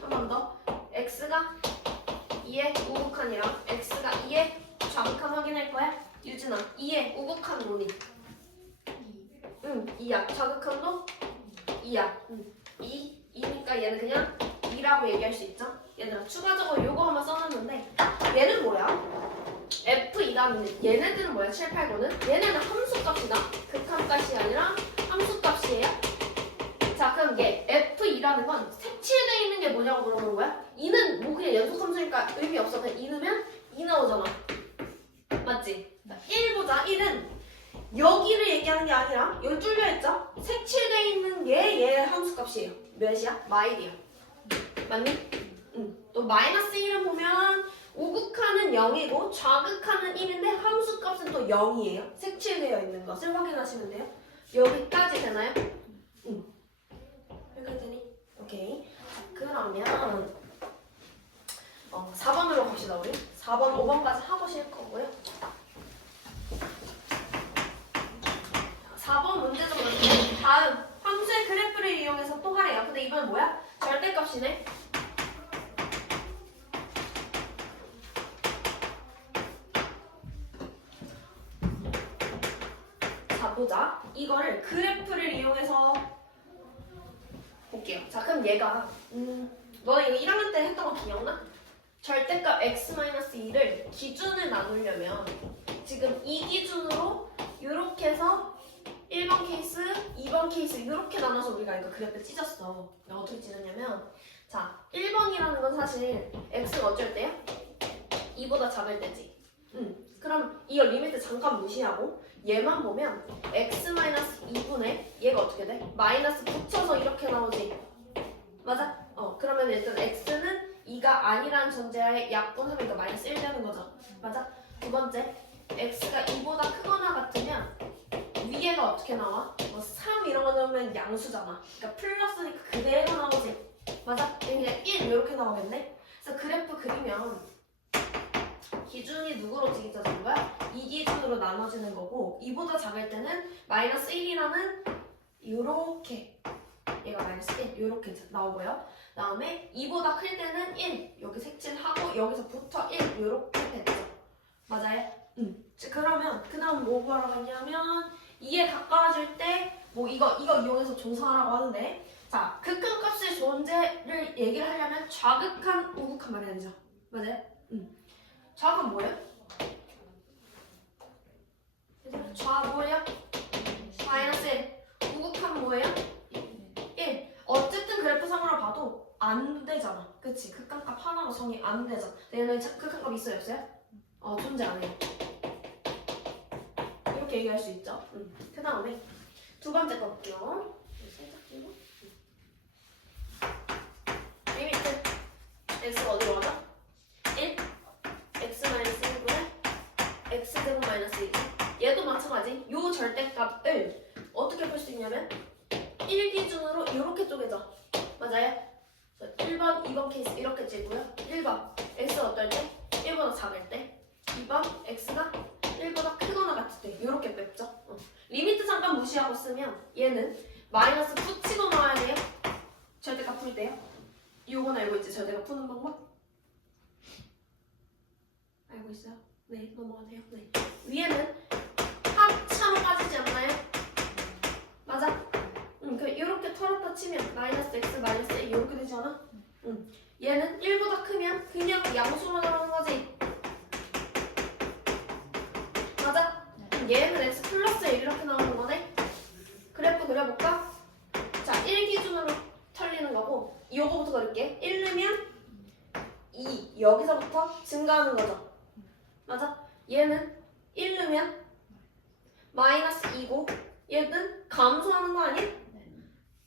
한 번 더. x가 2에 우극한이랑 x가 2에 좌극한 확인할 거야? 유진아, 2에 우극한 뭐니? 2야. 좌극한도 2야. 2니까 얘는 그냥 2라고 얘기할 수 있죠? 얘들아, 추가적으로 요거 한번 써놨는데 얘는 뭐야? F2라는 얘네들은 뭐야? 7, 8, 9는? 얘네는 함수값이다. 극한값이 아니라 함수값이에요. 자, 그럼 얘 F2라는 건 색칠되어 있는 게 뭐냐고 물어보는 거야? 2는 뭐 그냥 연속함수니까 의미 없어. 그냥 2 넣으면 2 나오잖아. 맞지? 자, 1 보자. 1은 여기를 얘기하는 게 아니라 여기 뚫려있죠? 색칠되어 있는 게 얘 함수값이에요. 몇이야? 마일이야. 맞니? 또 마이너스 1을 보면 우극하는 0이고 좌극하는 1인데 함수값은 또 0이에요. 색칠되어 있는 것을 확인하시면 돼요. 여기까지 되나요? 여기까지 되니? 오케이. 그러면 4번으로 갑시다 우리. 4번, 5번까지 하고 실 거고요. 4번 문제 좀 볼게요. 다음 함수의 그래프를 이용해서 또 하래요. 근데 이번엔 뭐야? 절대값이네. 자, 보자. 이거를 그래프를 이용해서 볼게요. 자, 그럼 얘가 너네 이거 1학년 때 했던 거 기억나? 절대값 x-2를 기준을 나누려면 지금 이 기준으로 이렇게 해서 1번 케이스, 2번 케이스 이렇게 나눠서 우리가 이거 그래프 찢었어. 어떻게 찢었냐면 자, 1번이라는 건 사실 x가 어쩔 때야? 2보다 작을 때지. 그럼 이거 리미트 잠깐 무시하고 얘만 보면 x-2분의 얘가 어떻게 돼? 마이너스 붙여서 이렇게 나오지. 맞아? 그러면 일단 x는 2가 아니라는 전제하에 약분하면 이거 마이너스 1 되는 거죠. 맞아? 두 번째, x가 2보다 크거나 같으면 위에가 어떻게 나와? 3 이런 거 넣으면 양수잖아. 그러니까 플러스니까 그대로 나오지. 맞아? 그냥 1 이렇게 나오겠네? 그래서 그래프 그리면 기준이 누구로 찢어지는 거야? 이 기준으로 나눠지는 거고 2보다 작을 때는 마이너스 1이라는 요렇게 얘가 마이너스 1 요렇게 나오고요. 다음에 2보다 클 때는 1 여기 색칠하고 여기서부터 1 요렇게 됐죠. 맞아요? 그러면 그 다음 뭐 구하러 갔냐면 2에 가까워질 때 뭐 이거 이용해서 조사하라고 하는데 자, 극한값의 존재를 얘기를 하려면 좌극한, 우극한 말해야 되죠. 맞아요? 좌극은 뭐예요? 좌 뭐예요? 마이너스 1. 우극한 뭐예요? 1. 어쨌든 그래프상으로 봐도 안 되잖아. 그치? 극한값 하나가 정의 안 되잖아. 얘는 극한값 있어요? 없어요? 존재 안 해요. 이렇게 얘기할 수 있죠. 그 다음에 두 번째 거 볼게요. 살짝 끼고. 리미트 x가 어디로 가죠? 1 x-1분의 x제곱 마이너스 1. 얘도 마찬가지. 요 절대값을 어떻게 풀 수 있냐면 1 기준으로 이렇게 쪼개져. 맞아요? 1번, 2번 케이스 이렇게 찌고요. 1번 x가 어떨 때? 1보다 작을 때. 2번 x가 1보다 크거나 같을 때 이렇게 뺐죠. 리미트 잠깐 무시하고 쓰면 얘는 마이너스 붙이고 나와야 돼요. 절대값 풀 때요. 요건 알고 있지? 절대값 푸는 방법? 알고 있어요? 네, 넘어가세요. 네. 위에는 합차로 빠지지 않나요? 맞아? 이렇게 털었다 치면 마이너스 x 마이너스 a 이렇게 되지 않아? 얘는 1보다 크면 그냥 양수로 나오는 거지. 맞아? 얘는 x 요거부터 그릴게. 1 넣으면 2. 여기서부터 증가하는 거죠. 맞아? 얘는 1 넣으면 마이너스 2고 얘는 감소하는 거 아니야?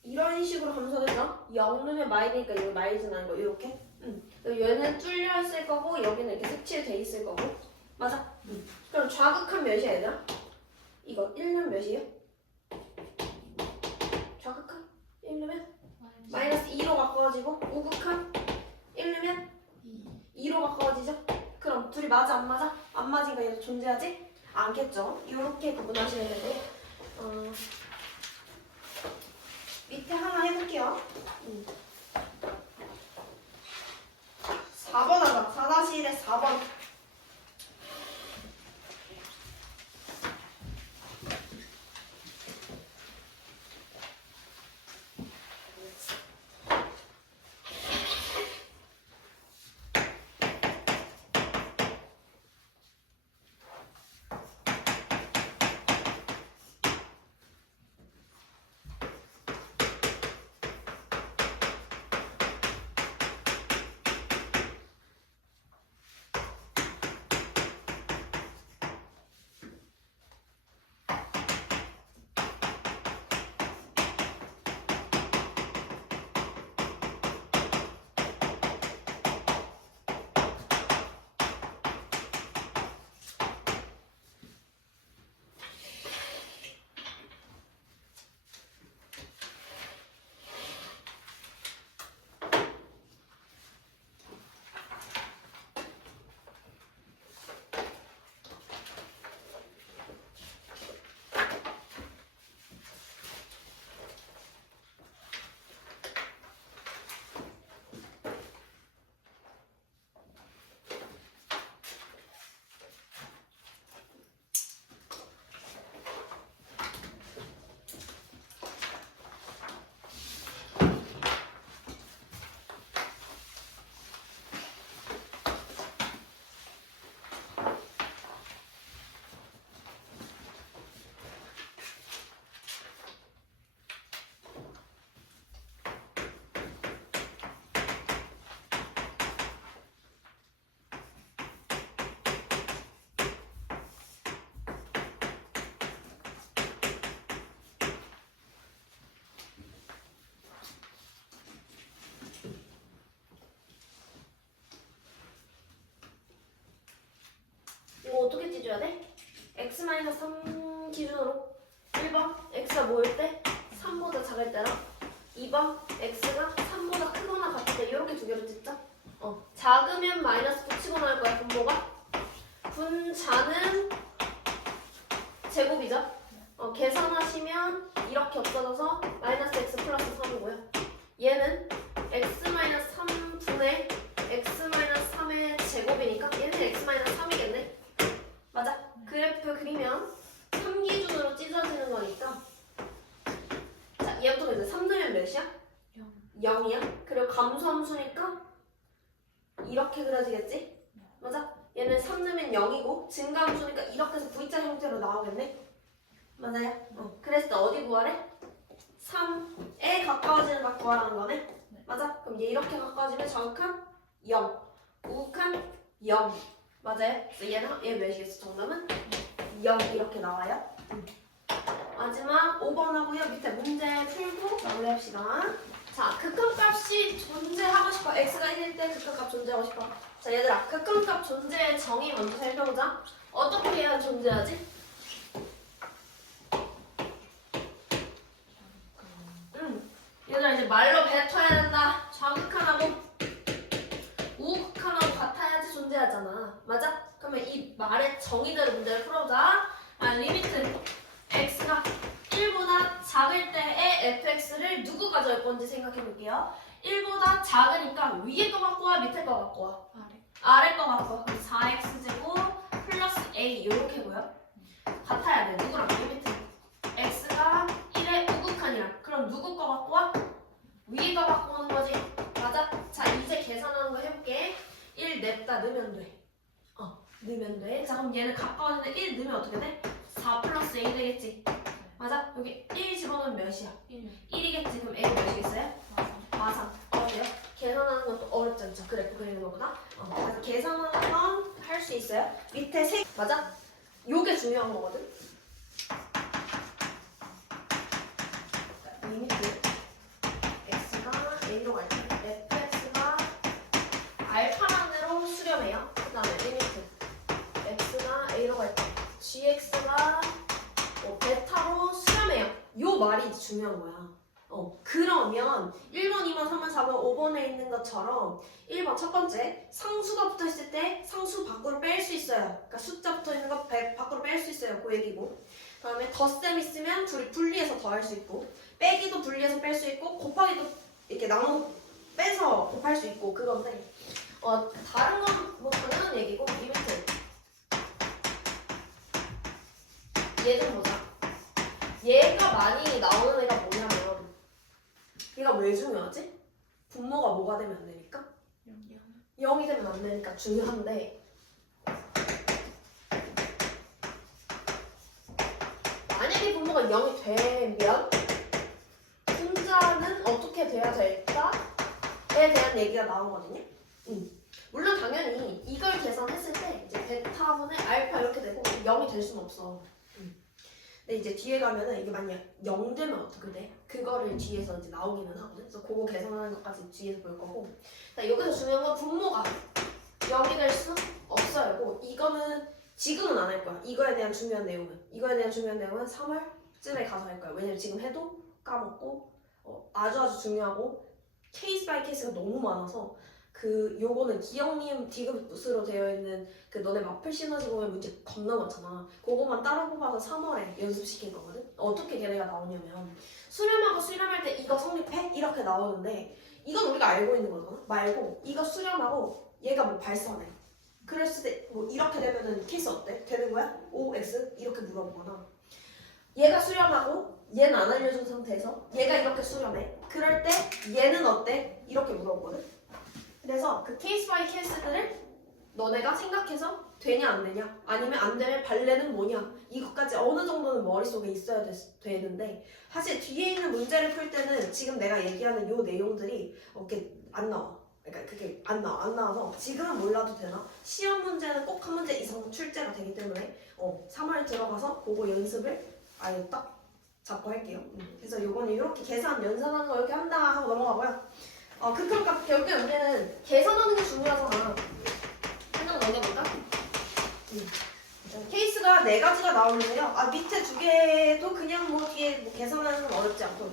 이런 식으로 감소되죠? 0 넣으면 마이니까 이거 마이즈는 거 이렇게. 그리고 얘는 뚫려 있을 거고 여기는 이렇게 색칠돼 있을 거고. 맞아? 그럼 좌극한 몇이야 얘들아? 이거 1 넣으면 몇이에요? 좌극한 1 넣으면 마이너스 2로 바꿔가지고 우극한 1 넣으면 2로 바꿔지죠? 그럼 둘이 맞아 안 맞아? 안 맞으니까 얘도 존재하지? 않겠죠? 이렇게 구분하시면 되고 밑에 하나 해볼게요. 4번 하자. 4-1에 4번. 이거 어떻게 찢어야 돼? x-3 기준으로 1번 x가 뭐일 때? 3보다 작을 때랑 2번 x가 3보다 크거나 같을 때 이렇게 두 개로 찢자. 작으면 마이너스 붙이고 나올 거야 분모가. 분자는 제곱이죠. 계산하시면 이렇게 없어져서 마이너스 x 플러스 3이고요. 얘는 x-3분의 x-3의 제곱이니까 얘는 x-3이겠네. 맞아? 그래프 그리면 3 기준으로 찢어지는 거니까 자, 얘부터 이제 3 넣으면 몇이야? 0이야? 그리고 감소함수니까 이렇게 그려지겠지? 맞아? 얘는 3 넣으면 0이고 증가함수니까 이렇게 해서 V자 형태로 나오겠네? 맞아요? 그랬을 때 어디 구하래? 3에 가까워지는 각 구하라는 거네? 맞아? 그럼 얘 이렇게 가까워지면 정확한 0 우극한 0 맞아요? 그래서 얘 몇이겠어? 정답은 0 이렇게 나와요. 마지막 5번 하고요. 밑에 문제 풀고 마무리합시다. 자, 극한값이 존재하고 싶어. x가 1일 때 극한값 존재하고 싶어. 자, 얘들아, 극한값 존재의 정의 먼저 살펴보자. 어떻게 해야 존재하지? 얘들아, 이제 말로 뱉어야 된다. 좌극한하고 우극한하고 같아야지 존재하잖아. 맞아? 그러면 이 말의 정의대로 문제를 풀어보자. 리미트 x가 1보다 작을 때의 fx를 누구 가져올 건지 생각해 볼게요. 1보다 작으니까 위에 거 갖고 와, 밑에 거 갖고 와. 아래 거 갖고 와. 그럼 4x제곱 플러스 a 이렇게 보여. 같아야 돼. 누구랑 리미트. x가 1의 우극한이랑. 그럼 누구 거 갖고 와? 위에 거 갖고 오는 거지. 맞아? 자, 이제 계산하는 거 해볼게. 1 냅다 넣으면 돼. 넣으면 돼. 자, 그럼 얘는 가까워지는데 1 넣으면 어떻게 돼? 4 플러스 a 되겠지. 맞아? 여기 1 집어넣으면 몇이야? 1이겠지. 그럼 a 몇이겠어요? 마상. 어때요? 계산하는 건 할 수 있어요. 밑에 세 맞아? 요게 중요한 거거든. 리미트 x가 a로 갈 때 fx가 알파만으로 수렴해요. 그 다음에 리미트 x가 a로 갈 때 gx가 베타로 수렴해요. 요 말이 중요한 거야. 그러면 1번, 2번, 3번, 4번, 5번에 있는 것처럼 1번 첫 번째 상수가 붙어 있을 때 상수 밖으로 뺄 수 있어요. 그러니까 숫자 붙어 있는 거 밖으로 뺄 수 있어요. 그 얘기고. 그다음에 덧셈 있으면 둘이 분리해서 더할 수 있고, 빼기도 분리해서 뺄 수 있고, 곱하기도 이렇게 나눠 빼서 곱할 수 있고 그건데 다른 건 뭐 당연한 얘기고 리미트 얘 좀 보자. 얘가 많이 나오는 애가 뭐냐면 얘가 왜 중요하지? 분모가 뭐가 되면 안 되니까? 0이 되면 안 되니까 중요한데 만약에 분모가 0이 되면 분자는 어떻게 돼야 될까에 대한 얘기가 나오거든요. 물론 당연히 이걸 계산했을 때 이제 베타분의 알파 이렇게 되고 0이 될 수는 없어. 근데 이제 뒤에 가면은 이게 만약 0 되면 어떻게 돼? 그거를 뒤에서 이제 나오기는 하거든. 그래서 그거 계산하는 것까지 뒤에서 볼 거고. 여기서 중요한 건 분모가 0이 될 수는 없어요. 이거는 지금은 안 할 거야. 이거에 대한 중요한 내용은 3월쯤에 가서 할 거야. 왜냐면 지금 해도 까먹고 아주 중요하고 케이스 바이 케이스가 너무 많아서 요거는 기억니은 디귿으로 되어 있는 너네 마플 시너지 보면 문제 겁나 많잖아. 그거만 따로 뽑아서 3월에 연습시킨 거거든. 어떻게 걔네가 나오냐면 수렴하고 수렴할 때 이거 성립해? 이렇게 나오는데 이건 우리가 알고 있는 거잖아. 말고 이거 수렴하고 얘가 뭐 발산해. 그랬을 때 뭐 이렇게 되면은 케이스 어때? 되는 거야? OX? 이렇게 물어보거나 얘가 수렴하고 얘는 안 알려준 상태에서 얘가 이렇게 수렴해. 그럴 때 얘는 어때? 이렇게 물어보거든. 그래서 그 케이스 바이 케이스들을 너네가 생각해서 되냐 안 되냐 아니면 안 되면 발레는 뭐냐 이것까지 어느 정도는 머릿속에 있어야 되는데 사실 뒤에 있는 문제를 풀 때는 지금 내가 얘기하는 요 내용들이 이렇게 안 나와. 그러니까 그게 안 나와서 지금은 몰라도 되나? 시험 문제는 꼭 한 문제 이상 출제가 되기 때문에 3월에 들어가서 그거 연습을 아예 딱 잡고 할게요. 그래서 요거는 이렇게 계산 연산하는 거 이렇게 한다 하고 넘어가고요. 그러니까 결국에 우리는 계산하는 게 중요하잖아. 하나 넘겨볼까? 케이스가 4가지가 나오는데요. 밑에 2개도 그냥 뭐 뒤에 뭐 계산하는 건 어렵지 않고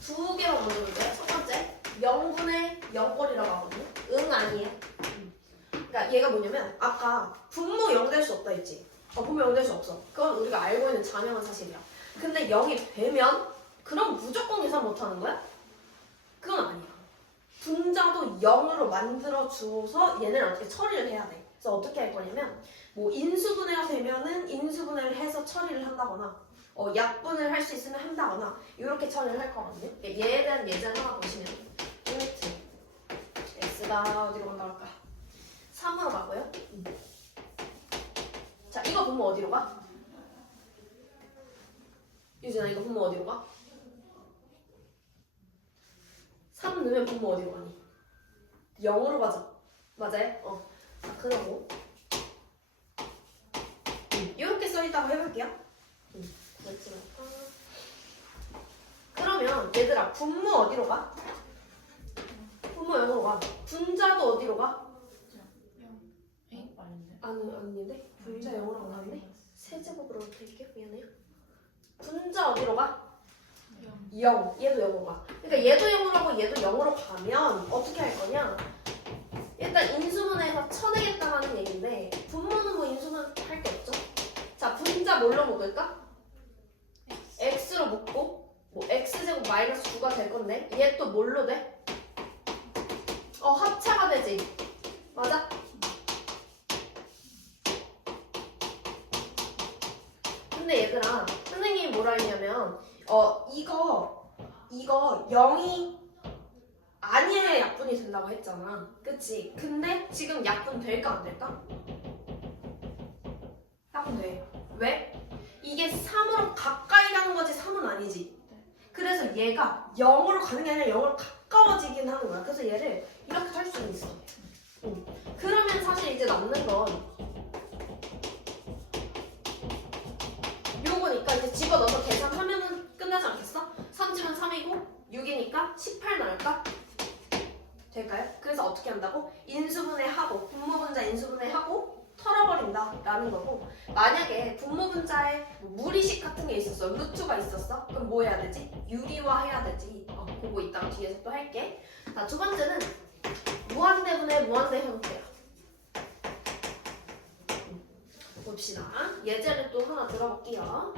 2개만 먼저 볼게요. 첫 번째 0분의 0꼴이라고 하거든요. 응 아니에요. 그러니까 얘가 뭐냐면 아까 분모 0 될 수 없다 했지. 분모 0 될 수 없어. 그건 우리가 알고 있는 자명한 사실이야. 근데 0이 되면 그럼 무조건 계산 못하는 거야? 그건 아니야. 분자도 0으로 만들어줘서 얘네를 어떻게 처리를 해야 돼. 그래서 어떻게 할 거냐면 뭐 인수분해가 되면은 인수분해를 해서 처리를 한다거나 약분을 할 수 있으면 한다거나 이렇게 처리를 할 거거든요. 얘에 대한 예제를 하나 보시면 리미트 x가 어디로 간다 할까? 3으로 가고요. 자 이거 분모 어디로 가? 유진아 이거 분모 어디로 가? 3 넣으면 분모 어디로 가니? 0으로 가자. 맞아요? 자, 그러고 이렇게 써있다고 해볼게요. 그러면 얘들아 분모 어디로 가? 분모 0으로 가. 분자도 어디로 가? 아닌데? 분자 0으로 안 가는데? 세제곱으로 드릴게요. 미안해요. 분자 어디로 가? 0. 얘도 0으로 가. 그러니까 얘도 0으로 하고 얘도 0으로 가면 어떻게 할 거냐? 일단 인수분해해서 쳐내겠다는 얘기인데 분모는 뭐 인수분해 할 게 없죠? 자, 분자 뭘로 묶을까? x로 묶고 뭐 x제곱 마이너스 9가 될 건데 얘 또 뭘로 돼? 합차가 되지. 맞아? 근데 얘들아 선생님이 뭐라 했냐면 이거 0이 아니어야 약분이 된다고 했잖아. 그치? 근데 지금 약분 될까 안 될까? 약분 돼. 왜? 이게 3으로 가까이 가는 거지 3은 아니지. 그래서 얘가 0으로 가는 게 아니라 0으로 가까워지긴 하는 거야. 그래서 얘를 이렇게 할 수는 있어. 그러면 사실 이제 남는 건 요거니까 이제 집어넣어서 계산하면은 끝나지 않겠어? 3집은 3이고 6이니까 18 나올까? 될까요? 그래서 어떻게 한다고? 인수분해하고 분모분자 인수분해하고 털어버린다 라는 거고, 만약에 분모분자에 뭐 무리식 같은 게 있었어, 루트가 있었어, 그럼 뭐 해야 되지? 유리화 해야 되지. 그거 이따가 뒤에서 또 할게. 자, 두 번째는 무한대분의 무한대 형태야. 봅시다. 예제를 또 하나 들어볼게요.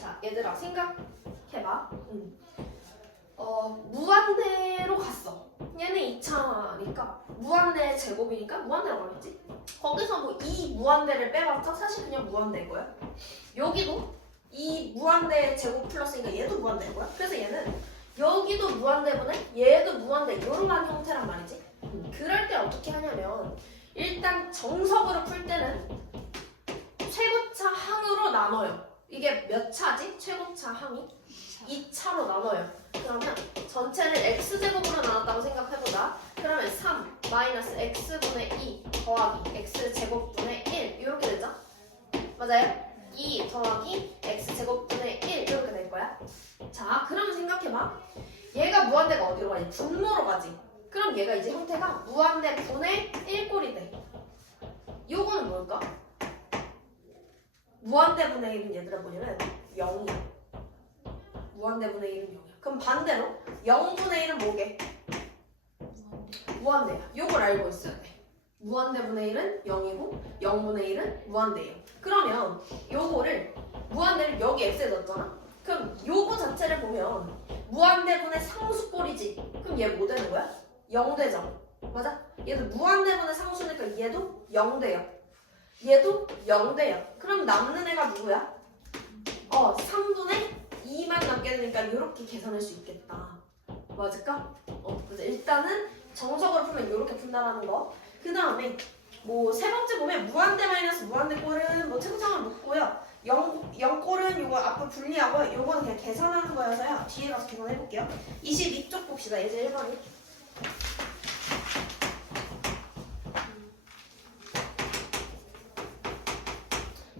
자, 얘들아 생각해봐. 무한대로 갔어. 얘는 2차니까 무한대 제곱이니까 무한대라고 하겠지? 거기서 뭐 이 무한대를 빼봤자 사실 그냥 무한대인 거야. 여기도 이 무한대 제곱 플러스니까 얘도 무한대인 거야. 그래서 얘는 여기도 무한대분에 얘도 무한대 이런 형태란 말이지. 그럴 때 어떻게 하냐면 일단 정석으로 풀 때는 최고차 항으로 나눠요. 이게 몇 차지? 최고차 항이? 2차로 나눠요. 그러면 전체를 x제곱으로 나눴다고 생각해보자. 그러면 3 마이너스 x분의 2 더하기 x제곱분의 1 이렇게 되죠? 맞아요? 2 더하기 x제곱분의 1 이렇게 될 거야. 자, 그러면 생각해봐. 얘가 무한대가 어디로 가니? 분모로 가지. 그럼 얘가 이제 형태가 무한대 분의 1꼴이 돼. 요거는 뭘까? 무한대분의 1은 얘들아 뭐냐면 0이야. 무한대분의 1은 0이야. 그럼 반대로 0분의 1은 뭐게? 무한대야. 요걸 알고 있어야 돼. 무한대분의 1은 0이고 0분의 1은 무한대예요. 그러면 요거를 무한대를 여기 x에 넣었잖아? 그럼 요거 자체를 보면 무한대분의 상수꼴이지. 그럼 얘 뭐 되는 거야? 0 되잖아. 맞아? 얘도 무한대분의 상수니까 얘도 0 돼요. 얘도 0 돼요. 그럼 남는 애가 누구야? 3분의 2만 남게 되니까 이렇게 계산할 수 있겠다. 맞을까? 그래서 일단은 정석으로 풀면 이렇게 푼다라는 거. 그 다음에 뭐 세 번째 보면 무한대 마이너스 무한대 꼴은 뭐 책상을 묶고요. 0꼴은 요거 앞으로 분리하고 요거는 그냥 계산하는 거여서요. 뒤에 가서 계산해볼게요. 22쪽 봅시다. 예제 1번이.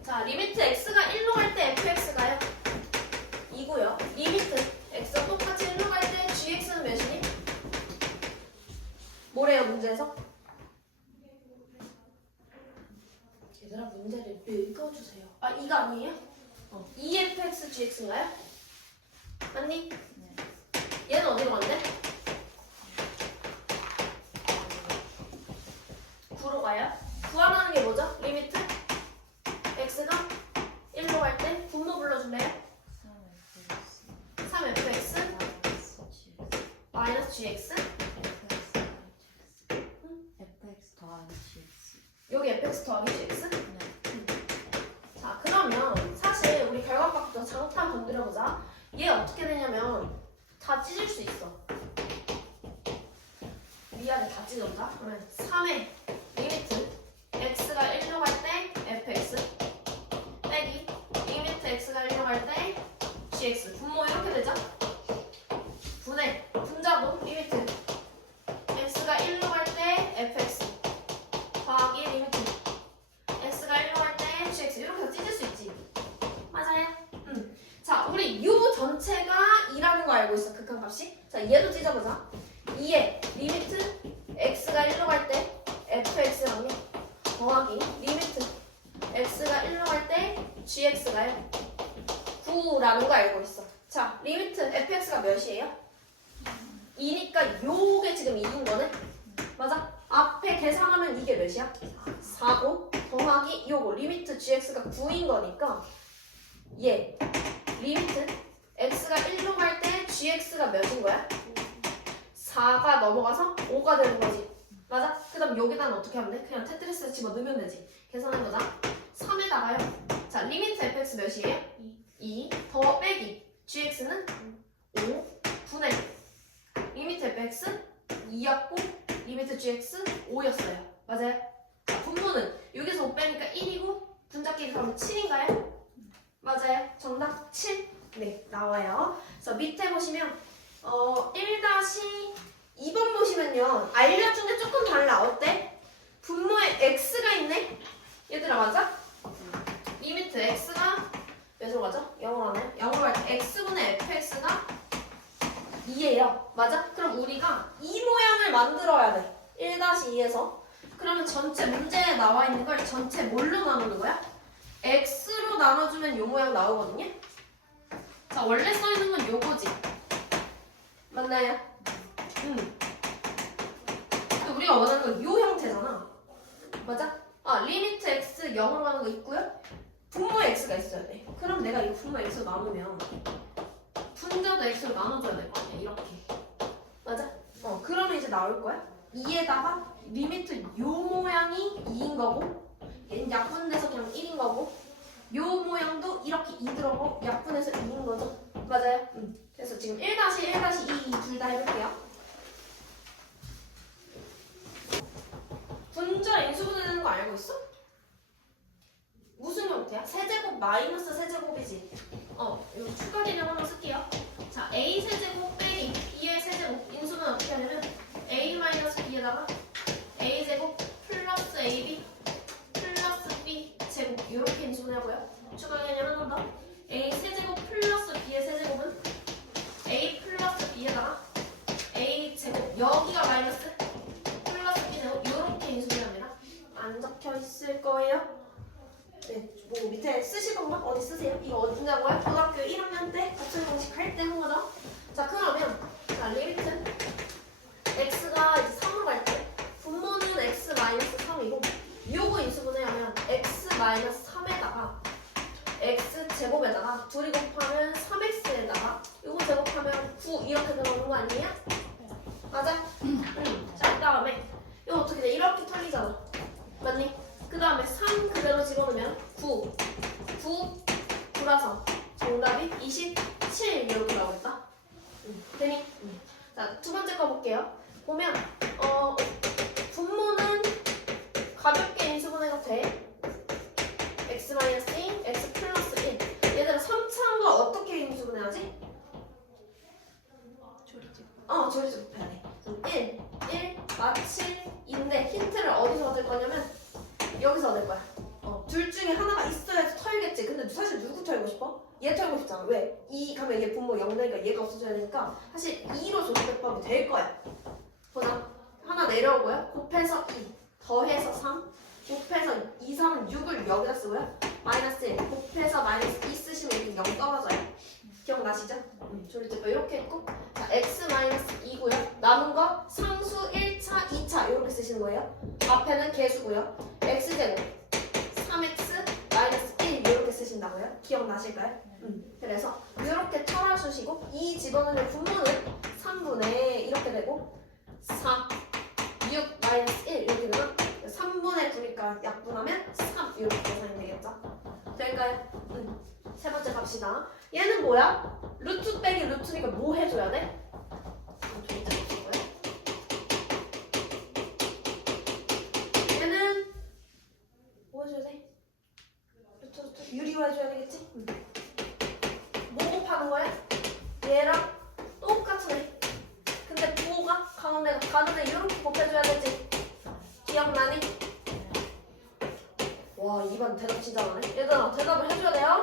자, 리미트 x가 1로 갈 때 fx가요? 이고요. 리미트 x가 똑같이 1로 갈 때 gx는 몇이니? 뭐래요 문제에서? 얘들아 문제를 읽어주세요. 아 이거 아니에요? 2fx gx인가요? 맞니? 네. 얘는 어디로 간대? 9로 가요? 구하라는 게 뭐죠? 리미트 x가 1로 갈 때 분모 불러줄래요? 3fx 마이너스 gx fx 더하기 gx. 여기 fx 더하기 gx? 네. 자 그러면 사실 우리 결과값부터 잠깐 건드려보자. 얘 어떻게 되냐면 다 찢을 수 있어. 위아래 다 찢어보자. 그러면 3의 리미트 x가 1로 갈 때 fx 빼기 리미트 x가 1로 갈 때 gx 분모 이렇게 되죠? 분해 분자도 리미트 x가 1로 갈 때 fx 더하기 리미트 x가 1로 갈 때 gx 이렇게 해서 찢을 수 있지. 맞아요? 자 우리 u 전체가 2라는 거 알고 있어. 극한값이. 자 얘도 찢어보자. 2의 리미트 x가 1로 갈 때 fx랑요 더하기 리미트 x가 1로 갈 때 gx가요 9라는 거 알고 있어. 자 리미트 fx가 몇이에요? 2니까 요게 지금 2인 거네? 맞아? 앞에 계산하면 이게 몇이야? 4고 더하기 요거 리미트 gx가 9인 거니까 얘 리미트 x가 1로 갈 때 gx가 몇인 거야? 4가 넘어가서 5가 되는 거지. 맞아? 그 다음 여기다는 어떻게 하면 돼? 그냥 테트리스에 집어 넣으면 되지. 계산해보자. 3에다가요. 자, 리미트 fx 몇이에요? 2. 더 빼기. gx는 5. 분의. 리미트 fx 2였고, 리미트 gx 5였어요. 맞아요? 자, 분모는 6에서 5 빼니까 1이고 분자끼리 그러면 7인가요? 맞아요. 정답 7. 네, 나와요. 그래서 밑에 보시면 1-2번 보시면요. 알려준 게 조금 달라. 어때? 분모에 x가 있네? 얘들아 맞아? 리미트 x가 몇으로 가죠? 0으로 하나요? 0으로 갈 때 x분의 fx가 2예요. 맞아? 그럼 우리가 이 모양을 만들어야 돼. 1-2에서. 그러면 전체 문제에 나와 있는 걸 전체 뭘로 나누는 거야? x로 나눠주면 요 모양 나오거든요? 자, 원래 써있는 건 요거지. 맞나요? 근데 우리가 원하는 건 요 형태잖아. 맞아? 리미트 x 0으로 가는 거 있고요. 분모에 x가 있어야 돼. 그럼 내가 이 분모 x로 나누면 분자도 x로 나눠줘야 될 거 아니야. 이렇게. 맞아? 그러면 이제 나올 거야. 2에다가 리미트 요 모양이 2인 거고 얘는 약분돼서 그냥 1인 거고 요 모양도 이렇게 2 들어가고 약분해서 2인 거죠. 맞아요? 그래서 지금 1-1-2 둘 다 해볼게요. 분자 인수분해되는 거 알고 있어? 무슨 형태야? 세제곱 마이너스 세제곱이지. 이거 추가 개념 하나 쓸게요. 자, a 세제곱 빼기 b의 세제곱 인수분 어떻게 하냐면 a 마이너스 b에다가 a 제곱 플러스 ab 플러스 b 제곱 이렇게 인수분해하고요. 추가 개념 하나 더. a 세제곱 플러스 b의 세제곱은 a 플러스 b에다가 a 제곱 여기가 마이너스 플러스 b 제곱 이렇게 인수분해합니다. 안 적혀 있을 거예요. 네, 뭐 밑에 쓰시던 거 어디 쓰세요? 이거 어디냐고요? 고등학교 1학년 때 같은 공식 할 때 한 거죠? 자, 그러면 자, 리미트 x가 이제 3으로 갈 때 분모는 x 마이너스 3이고 요거 인수분해하면 x 마이너스 3에다가 x 제곱에다가 둘이 곱하면 3x에다가 요거 제곱하면 9 이렇게 들어오는 거 아니에요? 맞아? 자, 그 다음에 이거 어떻게 돼? 이렇게 털리잖아. 맞니? 그 다음에 3 그대로 집어넣으면 9 9라서 정답이 27 이렇게 나오겠다. 되니? 자, 두 번째 거 볼게요. 보면 분모는 가볍게 인수분해가 돼. x-1, x 플러스 1. 얘들아 3차한 거 어떻게 인수분해하지? 조리집 곱해야 돼. 1 마치 2인데 힌트를 어디서 얻을 거냐면 여기서 얻을 거야. 둘 중에 하나가 있어야지 털겠지. 근데 사실 누구 털고 싶어? 얘 털고 싶잖아. 왜? 2 가면 얘 분모 0 되니까 얘가 없어져야 되니까 사실 2로 조리대법이 될 거야. 보자. 하나 내려오고요. 곱해서 2 더해서 3 곱해서 2, 3은 6을 여기다 쓰고요. 마이너스 1 곱해서 마이너스 2 쓰시면 이렇게 0 떨어져요. 기억나시죠? 조리대법 이렇게 했고 자, x-2고요. 남은 거 상수 1차, 2차 이렇게 쓰시는 거예요. 앞에는 개수고요. x제곱 3x 마이너스 1 이렇게 쓰신다고요? 기억나실까요? 그래서 이렇게 털어주시고 이 집어넣는 분모는 3분의 이렇게 되고 4, 6 마이너스 1 이렇게 되면 3분의 9니까 약분하면 3 이렇게 계산이 되겠죠? 될까요? 세 번째 갑시다. 얘는 뭐야? 루트 빼기 루트니까 뭐 해줘야 돼? 얘는 뭐 해줘야 돼? 루트 유리로 해줘야 되겠지? 뭐 곱하는 거야? 얘랑 똑같은 애. 근데 부호가 가운데가 가는 애 이렇게 곱해줘야 되지? 기억나니? 와, 2번 대답 진짜 많네. 얘들아 대답을 해줘야 돼요.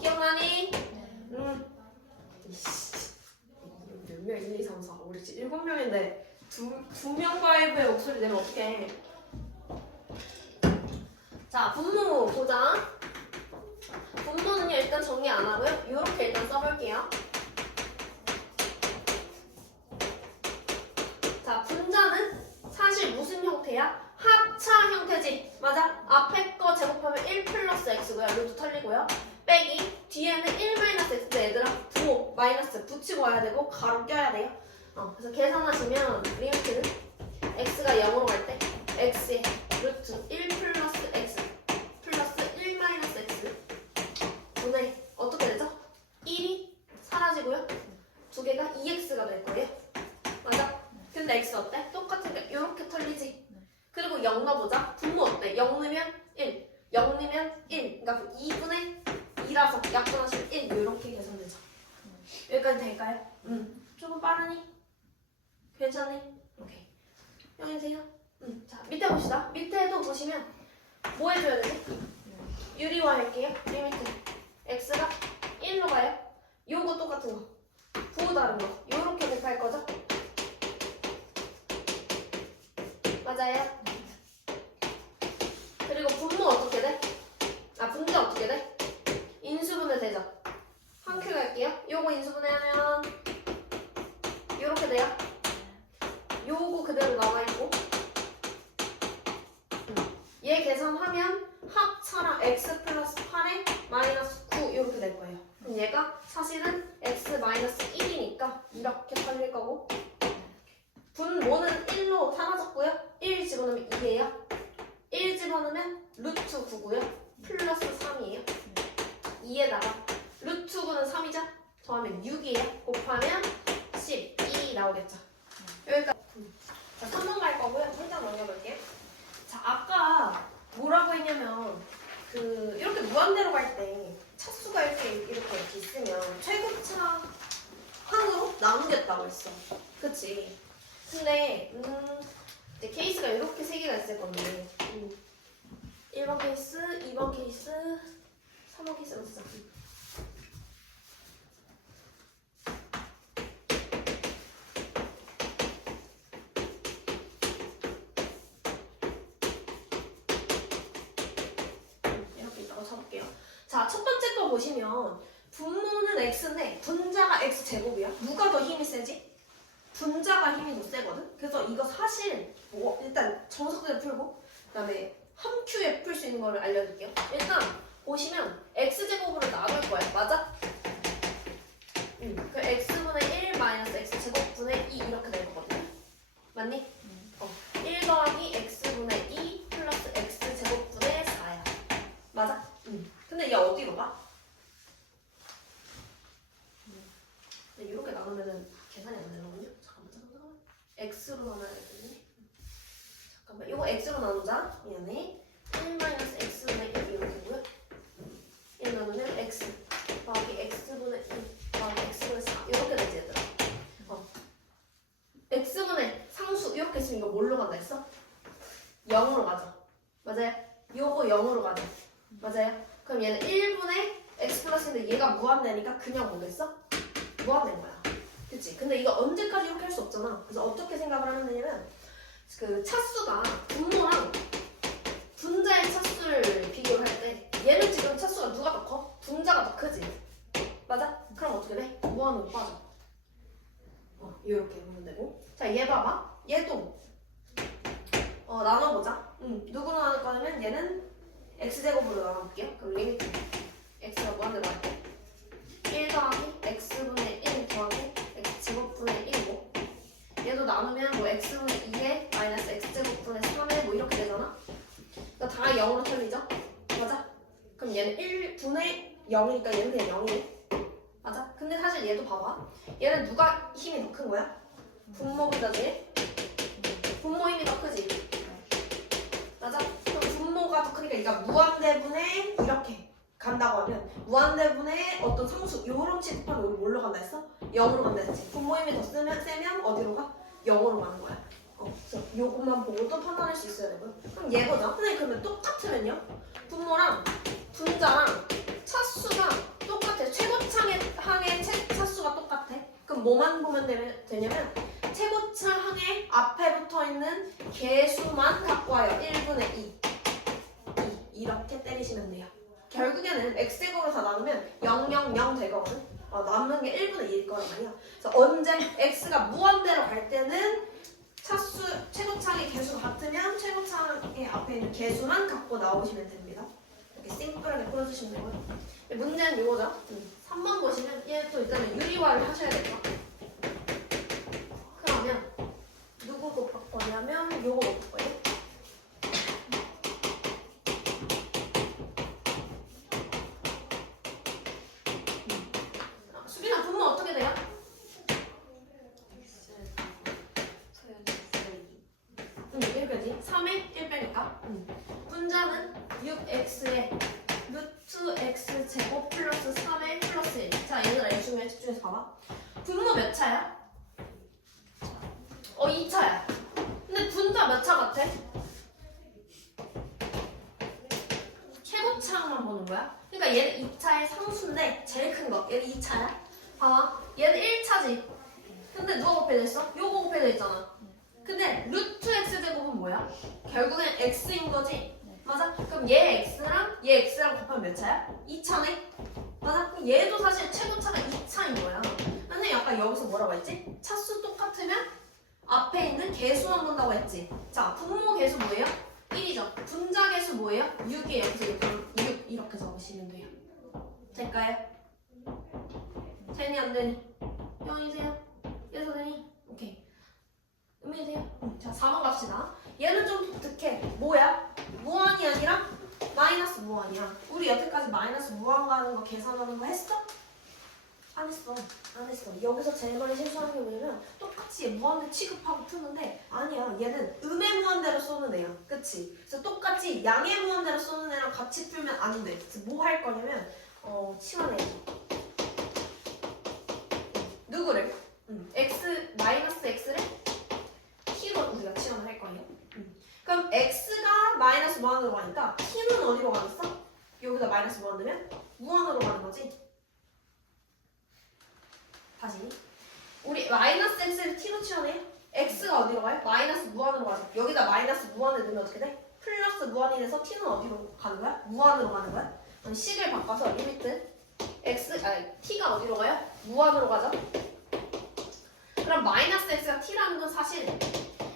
기억나니? 몇 명? 1, 2, 3, 4 우리 지금 7명인데 두 명 바이브의 목소리 내면 어떡해. 자, 분모 보자. 분모는요 일단 정리 안 하고요. 이렇게 일단 써볼게요. 자, 분자는 사실 무슨 형태야? 합차 형태지. 맞아? 앞에 거 제곱하면 1 플러스 x고요. 루트 털리고요. 빼기 뒤에는 1 마이너스 x인데 얘들아 부호 마이너스 붙이고 와야 되고 가로 껴야 돼요. 그래서 계산하시면 리미트는 x가 0으로 갈 때 x의 루트 1 플러스 x 플러스 1 마이너스 x 분의 어떻게 되죠? 1이 사라지고요. 두 개가 2x가 될 거예요. 맞아? 근데 x 어때? 똑같으니까 이렇게 털리지. 그리고 0 넣어보자. 분모 어때? 0 넣으면 1. 0 넣으면 1. 그러니까 2분의 2라서 약분하시면 1. 이렇게 계산되죠. 여기까지 될까요? 조금 빠르니? 괜찮니? 오케이. 여기세요? 자, 밑에 봅시다. 밑에도 보시면 뭐 해줘야 되지? 유리화 할게요. 리미트. x가 1로 가요. 요거 똑같은 거. 부호 다른 거. 요렇게 대표할 거죠? 맞아요? 그리고 분모 어떻게 돼? 분자 어떻게 돼? 인수분해 되죠? 한 큐 갈게요. 요거 인수분해하면 요렇게 돼요. 요거 그대로 남아있고 얘 계산하면 합차랑 x 플러스 8에 마이너스 9 이렇게 될 거예요. 그럼 얘가 사실은 x 마이너스 1이니까 이렇게 팔릴 거고 분모는 1로 사라졌고요. 1 집어넣으면 2예요. 1 집어넣으면 루트 9고요. 플러스 3이에요. 2에다가 루트 9는 3이죠? 더하면 6이에요. 곱하면 12 나오겠죠. 여기까지. 자, 3번 갈 거고요. 일단 넘겨볼게요. 자, 아까 뭐라고 했냐면 이렇게 무한대로 갈 때 차수가 이렇게 있으면 최고차 항으로 나누겠다고 했어. 그치? 근데 이제 케이스가 이렇게 세 개가 있을 건데 1번 케이스, 2번 케이스, 3번 케이스가 있어. 이렇게 있다고 쳐볼게요. 자, 첫 번째 거 보시면 분모는 x인데 분자가 x제곱이야. 누가 더 힘이 세지? 분자가 힘이 더 세거든? 그래서 이거 사실 일단 정석대로 풀고 그 다음에 한 큐에 풀 수 있는 거를 알려줄게요. 일단 보시면 x제곱으로 나눌 거야. 맞아? 그 x분의 1 마이너스 x제곱분의 2 이렇게 될 거거든요. 맞니? 1 더하기 x분의 2 플러스 x제곱분의 4야. 맞아? 근데 얘 어디로 가? 근데 이렇게 나누면은 계산이 안 되거든요. 잠깐만. x로 나눠야겠네. 잠깐만. 이거 x로 나누자. 미안해. 1 마이너스 x분의 1 이렇게고요. 1 나누면 x 더하기 x분의 2 더하기 x분의 4 이렇게 되지 얘들아. x분의 상수 이렇게 있으면 이거 뭘로 간다 했어? 0으로 가죠. 맞아요? 요거 0으로 가죠. 맞아요? 그럼 얘는 1분의 x 플러스인데 얘가 무한대니까 그냥 뭐겠어? 무한대인 거야. 그치? 근데 이거 언제까지 이렇게 할 수 없잖아. 그래서 어떻게 생각을 하면 되냐면 그 차수가 분모랑 분자의 차수를 비교를 할 때 얘는 지금 차수가 누가 더 커? 분자가 더 크지? 맞아? 그럼 어떻게 돼? 무한으로 빠져. 이렇게 보면 되고. 자, 얘 봐봐. 얘도 나눠보자. 누구로 나눌 거냐면 얘는 x제곱으로 나눠볼게요. 그럼 리미트 x가 무한대로 할게. 1 더하기 x분의 1 더하기 x제곱분의 1이고 얘도 나누면 뭐 x분의 2에 마이너스 x제곱분의 3에 뭐 이렇게 되잖아. 그러니까 다 0으로 틀리죠? 맞아? 그럼 얘는 1분의 0이니까 얘는 그냥 0이네. 맞아? 근데 사실 얘도 봐봐. 얘는 누가 힘이 더 큰 거야? 분모보다 제일? 분모 힘이 더 크지? 맞아? 그럼 분모가 더 크니까 얘가 무한대분의 이렇게 간다고 하면 무한대분의 어떤 상수 요런 취급하면 우리 뭘로 간다 했어? 0으로 간다 했지. 분모 힘이 더 세면 어디로 가? 0으로 가는 거야. 그래서 요것만 보고 또 판단할 수 있어야 되고요. 그럼 얘 보자. 선생님 그러면 똑같으면요? 분모랑 분자랑 차수가 똑같아. 최고차항의 차수가 똑같아. 그럼 뭐만 보면 되냐면 최고차항의 앞에 붙어있는 개수만 갖고 와요. 1분의 2 이렇게 때리시면 돼요. 결국에는 x제곱으로 다 나누면 0, 0, 0 되거든. 남는 게 1분의 2일 거란 말이야. 그래서 언제 x가 무한대로 갈 때는 차수, 최고차항의 개수가 같으면 최고차항의 앞에 있는 개수만 갖고 나오시면 됩니다. 이렇게 심플하게 풀어주시면 되고요. 문제는 이거죠. 3번 보시면 얘 또 일단은 유리화를 하셔야겠죠. 그러면 누구 곱할 거냐면 요거 곱할 거예요. 수빈아 분모 어떻게 돼요? x 소연 x 2 이렇게지. 3에 1 빼니까 분자는 6x에 루트 x 제곱 플러스 3에 플러스 1. 자 얘들아 이 중에 집중해서 봐봐. 분모 몇 차야? 2차야. 근데 분자 몇 차 같아? 최고차만 보는 거야. 그러니까 얘는 2차의 상수인데 제일 큰 거. 얘는 2차야. 봐봐. 얘는 1차지. 근데 누가 곱해져 있어? 요거 곱해져 있잖아. 근데 루트 x 제곱은 뭐야? 결국엔 x인 거지. 맞아? 그럼 얘 x랑 곱하면 몇 차야? 2차네? 맞아? 그럼 얘도 사실 최고차가 2차인 거야. 근데 약간 여기서 뭐라고 했지? 차수 똑같으면 앞에 있는 개수만 본다고 했지. 자, 분모 개수 뭐예요? 1이죠. 분자 개수 뭐예요? 6이에요. 그래서 6 이렇게 적으시면 돼요. 될까요? 되니 안 되니? 형이세요? 예서 되니? 오케이. 의미돼요? 자, 4번 갑시다. 얘는 좀 독특해. 뭐야? 무한이 아니라 마이너스 무한이야. 우리 여태까지 마이너스 무한 가는 거 계산하는 거 했어? 안 했어. 안 했어. 여기서 제일 많이 실수하는 게 뭐냐면 똑같이 무한대 취급하고 푸는데 아니야. 얘는 음의 무한대로 쏘는 애야. 그치? 그래서 똑같이 양의 무한대로 쏘는 애랑 같이 풀면 안 돼. 그래서 뭐 할 거냐면 치환해. 누구를? x 마이너스 x를 t로 우리가 치환을 할 거예요. 그럼 x가 마이너스 무한으로 가니까 t는 어디로 가겠어? 여기다 마이너스 무한 넣으면 무한으로 가는 거지. 다시 우리 마이너스 x를 t로 치환해. x가 어디로 가요? 마이너스 무한으로 가죠. 여기다 마이너스 무한을 넣으면 어떻게 돼? 플러스 무한이 돼서 t는 어디로 가는 거야? 무한으로 가는 거야. 그럼 식을 바꿔서 리미트 t가 어디로 가요? 무한으로 가죠. 그럼 마이너스 x가 t라는 건 사실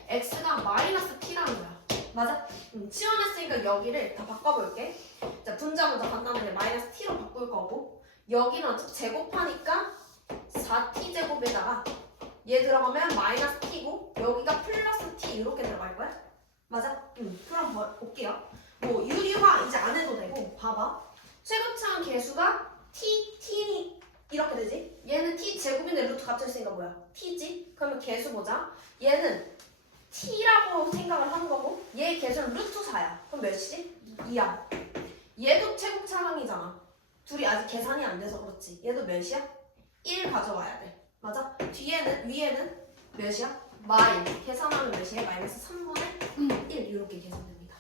x가 마이너스 t라는 거야. 맞아? 치환했으니까 여기를 다 바꿔볼게. 자, 분자 먼저 간단하게 마이너스 t로 바꿀 거고 여기는 어차피 제곱하니까 4t 제곱에다가 얘 들어가면 마이너스 t고 여기가 플러스 t 이렇게 들어갈 거야. 맞아? 그럼 볼게요. 뭐 유리화 이제 안 해도 되고 봐봐. 최고차항 개수가 t 이렇게 되지? 얘는 t 제곱인데 루트 갇혀있으니까 뭐야? t지? 그러면 개수 보자. 얘는 t라고 생각을 하는 거고 얘 개수는 루트 4야. 그럼 몇이지? 2야. 얘도 최고차항이잖아. 둘이 아직 계산이 안 돼서 그렇지. 얘도 몇이야? 1 가져와야 돼. 맞아? 위에는 몇이야? 마일. 계산하면 몇이에요? 마이너스 3분의 1 이렇게 계산됩니다.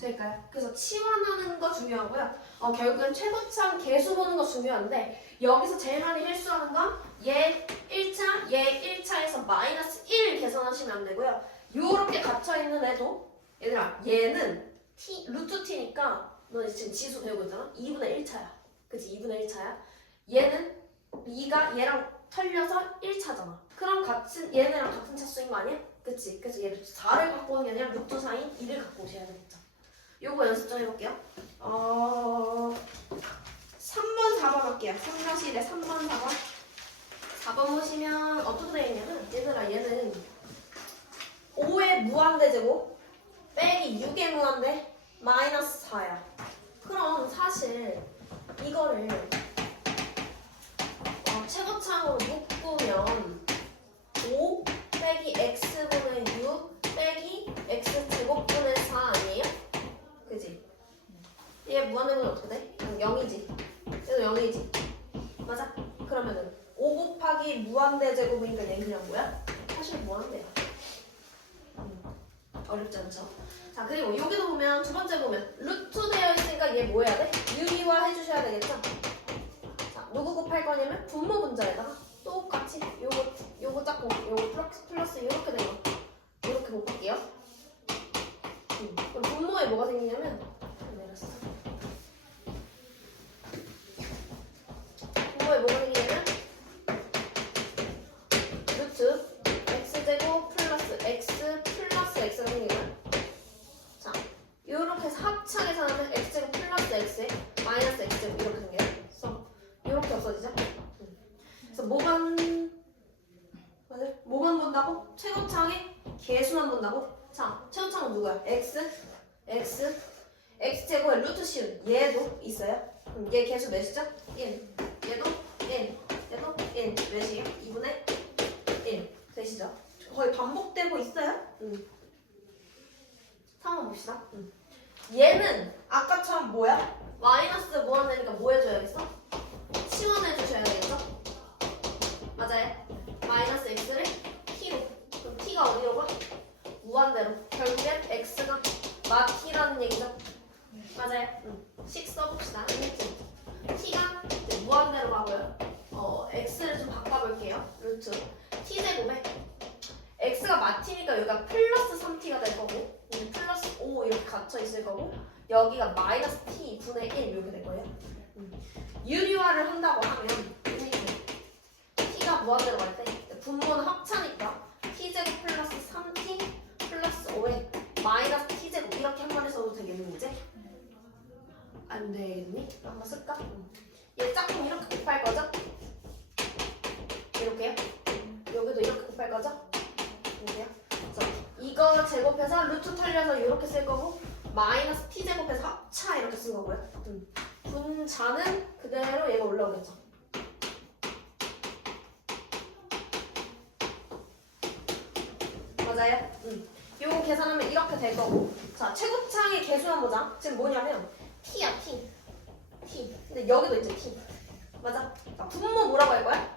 될까요? 그래서 치환하는 거 중요하고요. 결국엔 최고차항 개수 보는 거 중요한데 여기서 제일 많이 실수하는 건 얘 1차, 얘 1차에서 마이너스 1 계산하시면 안 되고요. 요렇게 gat혀있는 애도 얘들아 얘는 루트 t니까 너 지금 지수 배우고 있잖아? 2분의 1차야. 그치? 2분의 1차야. 얘는 2가 얘랑 털려서 1차잖아. 그럼 얘네랑 같은 차수인 거 아니야? 그치? 그래서 얘를 4를 갖고 오는 게 아니라 루트 4인 2를 갖고 오셔야 되겠죠. 요거 연습 좀 해볼게요. 3번, 4번 할게요. 3-1에 3번, 4번. 4번 보시면 어떻게 되어 있냐면 얘들아 얘는 5의 무한대 제곱 빼기 6의 무한대 마이너스 4야. 그럼 사실 이거를 최고차항으로 묶으면 5 빼기 x분의 6 빼기 x제곱분의 4 아니에요? 그지? 얘 무한대는 어떻게 돼? 0이지. 얘도 0이지. 맞아? 그러면은 5 곱하기 무한대 제곱이니까 얘는 그냥 뭐야? 사실 무한대야. 어렵지 않죠? 자, 그리고 여기도 보면 두 번째 보면 루트 되어 있으니까 얘 뭐 해야 돼? 유리화 해주셔야 되겠죠? 자, 누구 곱할 거냐면 분모 분자에다가 똑같이 요거 짝고 요거 플러스 이렇게 된 거 이렇게 곱할게요. 그럼 분모에 뭐가 생기냐면 내렸어. 분모에 뭐가 생기냐면 루트 x제곱 플러스 x 플러스 x가 생기고요. 자, 요렇게 해서 합차 계산하면 x제곱 플러스 x에 마이너스 x제곱 이렇게 생겨요. 그래서 요렇게 없어지죠? 그래서 뭐만 본다고? 최고차항의 개수만 본다고? 자, 최고차항은 누구야? x제곱에 루트 씌운 얘도 있어요. 그럼 얘 개수 몇이죠? 1. 얘도 1. 얘도 1. 몇이에요? 2분의 1. 되시죠? 거의 반복되고 있어요. 봅시다. 얘는 아까처럼 뭐야? 마이너스 무한대니까 뭐 해줘야겠어? 치환해 주셔야 되겠죠? 맞아요. 마이너스 x를 t로. 그럼 t가 어디로 가? 무한대로. 결국엔 x가 마t라는 얘기죠? 맞아요. 식 써봅시다. t가 이제 무한대로 가고요. x를 좀 바꿔볼게요. 루트 t제곱에 x가 마t니까 여기가 플러스 3t가 될 거고 플러스 5 이렇게 갇혀 있을 거고 여기가 마이너스 t 분의 1 이렇게 될 거예요. 유리화를 한다고 하면 t가 무한대로 갈 때 분모는 합차니까 t제곱 플러스 3t 플러스 5에 마이너스 t제곱 이렇게 한 번에 써도 되겠니 이제? 안 되겠니? 한번 쓸까? 얘 짝꿍 이렇게 곱할 거죠? 이렇게요? 여기도 이렇게 곱할 거죠? 이렇게요? 그래서 이거 제곱해서 루트 털려서 이렇게 쓸 거고 마이너스 t 제곱해서 합차 이렇게 쓴 거고요. 분자는 그대로 얘가 올라오겠죠. 맞아요? 요거 계산하면 이렇게 될 거고 자 최고창의 개수만 보자. 지금 뭐냐면 t야 t. 근데 여기도 이제 t. 맞아? 자, 분모 뭐라고 할 거야?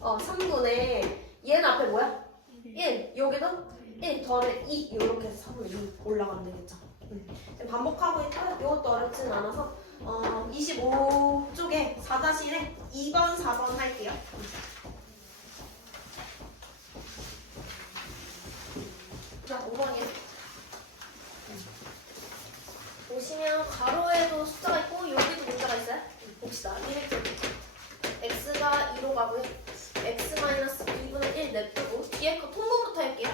3분의 얘는 앞에 뭐야? 1. 여기도 1 더하면 2 이렇게 해서 3분의 2 올라가면 되겠죠. 지금 반복하고 있다. 이것도 어렵진 않아서 25쪽에 4-1에 2번, 4번 할게요. 자, 5번이요. 보시면 가로에도 숫자가 있고 여기도 문자가 있어요. 봅시다. 리미트 x가 2로 가고요. x-2분의 1 냅두고 뒤에 거 통분부터 할게요.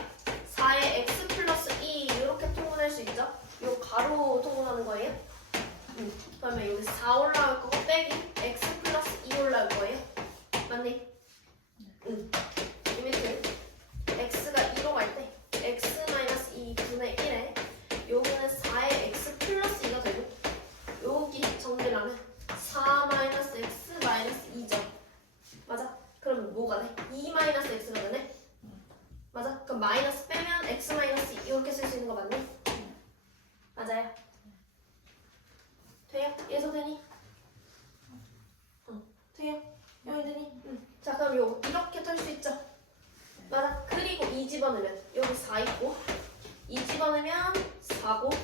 4에 x 플러스 2 이렇게 통분할 수 있죠? 요 가로 통분하는 거예요. 그러면 여기 4 올라올 거고 빼기 x 플러스 2 올라올 거예요. 맞니? 리미트 x가 2로 갈 때 x-2분의 1에 여기는 4에 x 플러스 2가 되고 여기 정리를 하면 4 마이너스 x 마이너스 2죠. 맞아? 그럼 뭐가 돼? 2 마이너스 x가 되네? 맞아? 그럼 마이너스 빼면 x 마이너스 2 이렇게 쓸 수 있는 거 맞니? 맞아요? 돼요? 예서 되니? 돼요? 여기 되니? 자 그럼 요 이렇게 털 수 있죠? 맞아? 그리고 2 집어넣으면 여기 4 있고 2 집어넣으면 4고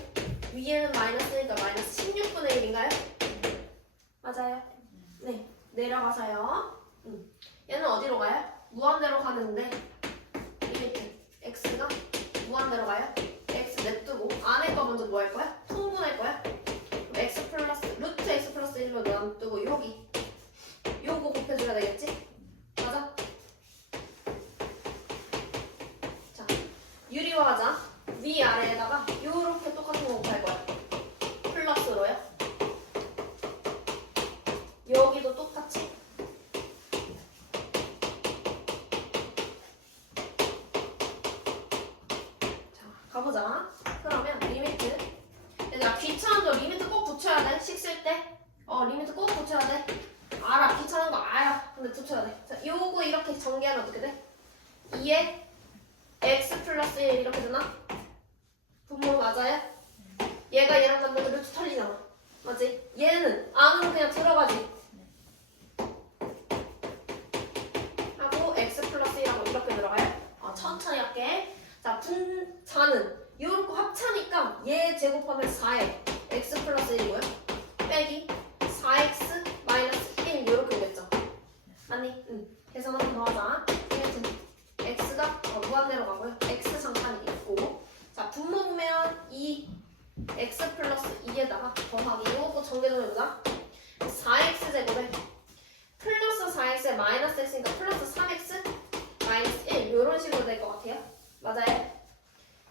위에는 마이너스니까 마이너스 16분의 1인가요? 맞아요? 네 내려가서요. 얘는 어디로 가요? 무한대로 가는데 리미트 x가 무한대로 가요? x 냅두고 안에 거 먼저 뭐 할 거야? 통분할 거야? 그럼 x 플러스 루트 x 플러스 1로 놔두고 여기 요거 곱해줘야 되겠지? 맞아? 자 유리화하자. 위아래에다가 요렇게 똑같은 거 곱할 거야. 플러스로요. 여기도 똑같이 가보자. 그러면 리미트 얘들아 귀찮은데 리미트 꼭 붙여야 돼. 식 쓸 때 리미트 꼭 붙여야 돼. 알아 귀찮은 거 알아. 근데 붙여야 돼. 자 요거 이렇게 전개하면 어떻게 돼? 2에 x 플러스 1 이렇게 되나? 분모 맞아요? 얘가 얘랑 잡는 루트 털리잖아. 맞지? 얘는 안으로 그냥 들어가지 하고 x 플러스 1하고 이렇게 들어가요. 천천히 할게. 자, 분자는 요렇게 합차니까 얘 제곱하면 4에 x 플러스 1이고요. 빼기 4x 마이너스 1 요렇게 오겠죠. 맞니? 계산 한번 더 하자. x가 무한대로 가고요. x 잠깐 있고 자, 분모 보면 2 x 플러스 2에다가 더하기 요거 전개 좀 해보자. 4x 제곱에 플러스 4x에 마이너스 x니까 플러스 3x 마이너스 1 요런 식으로 될 것 같아요. 맞아요?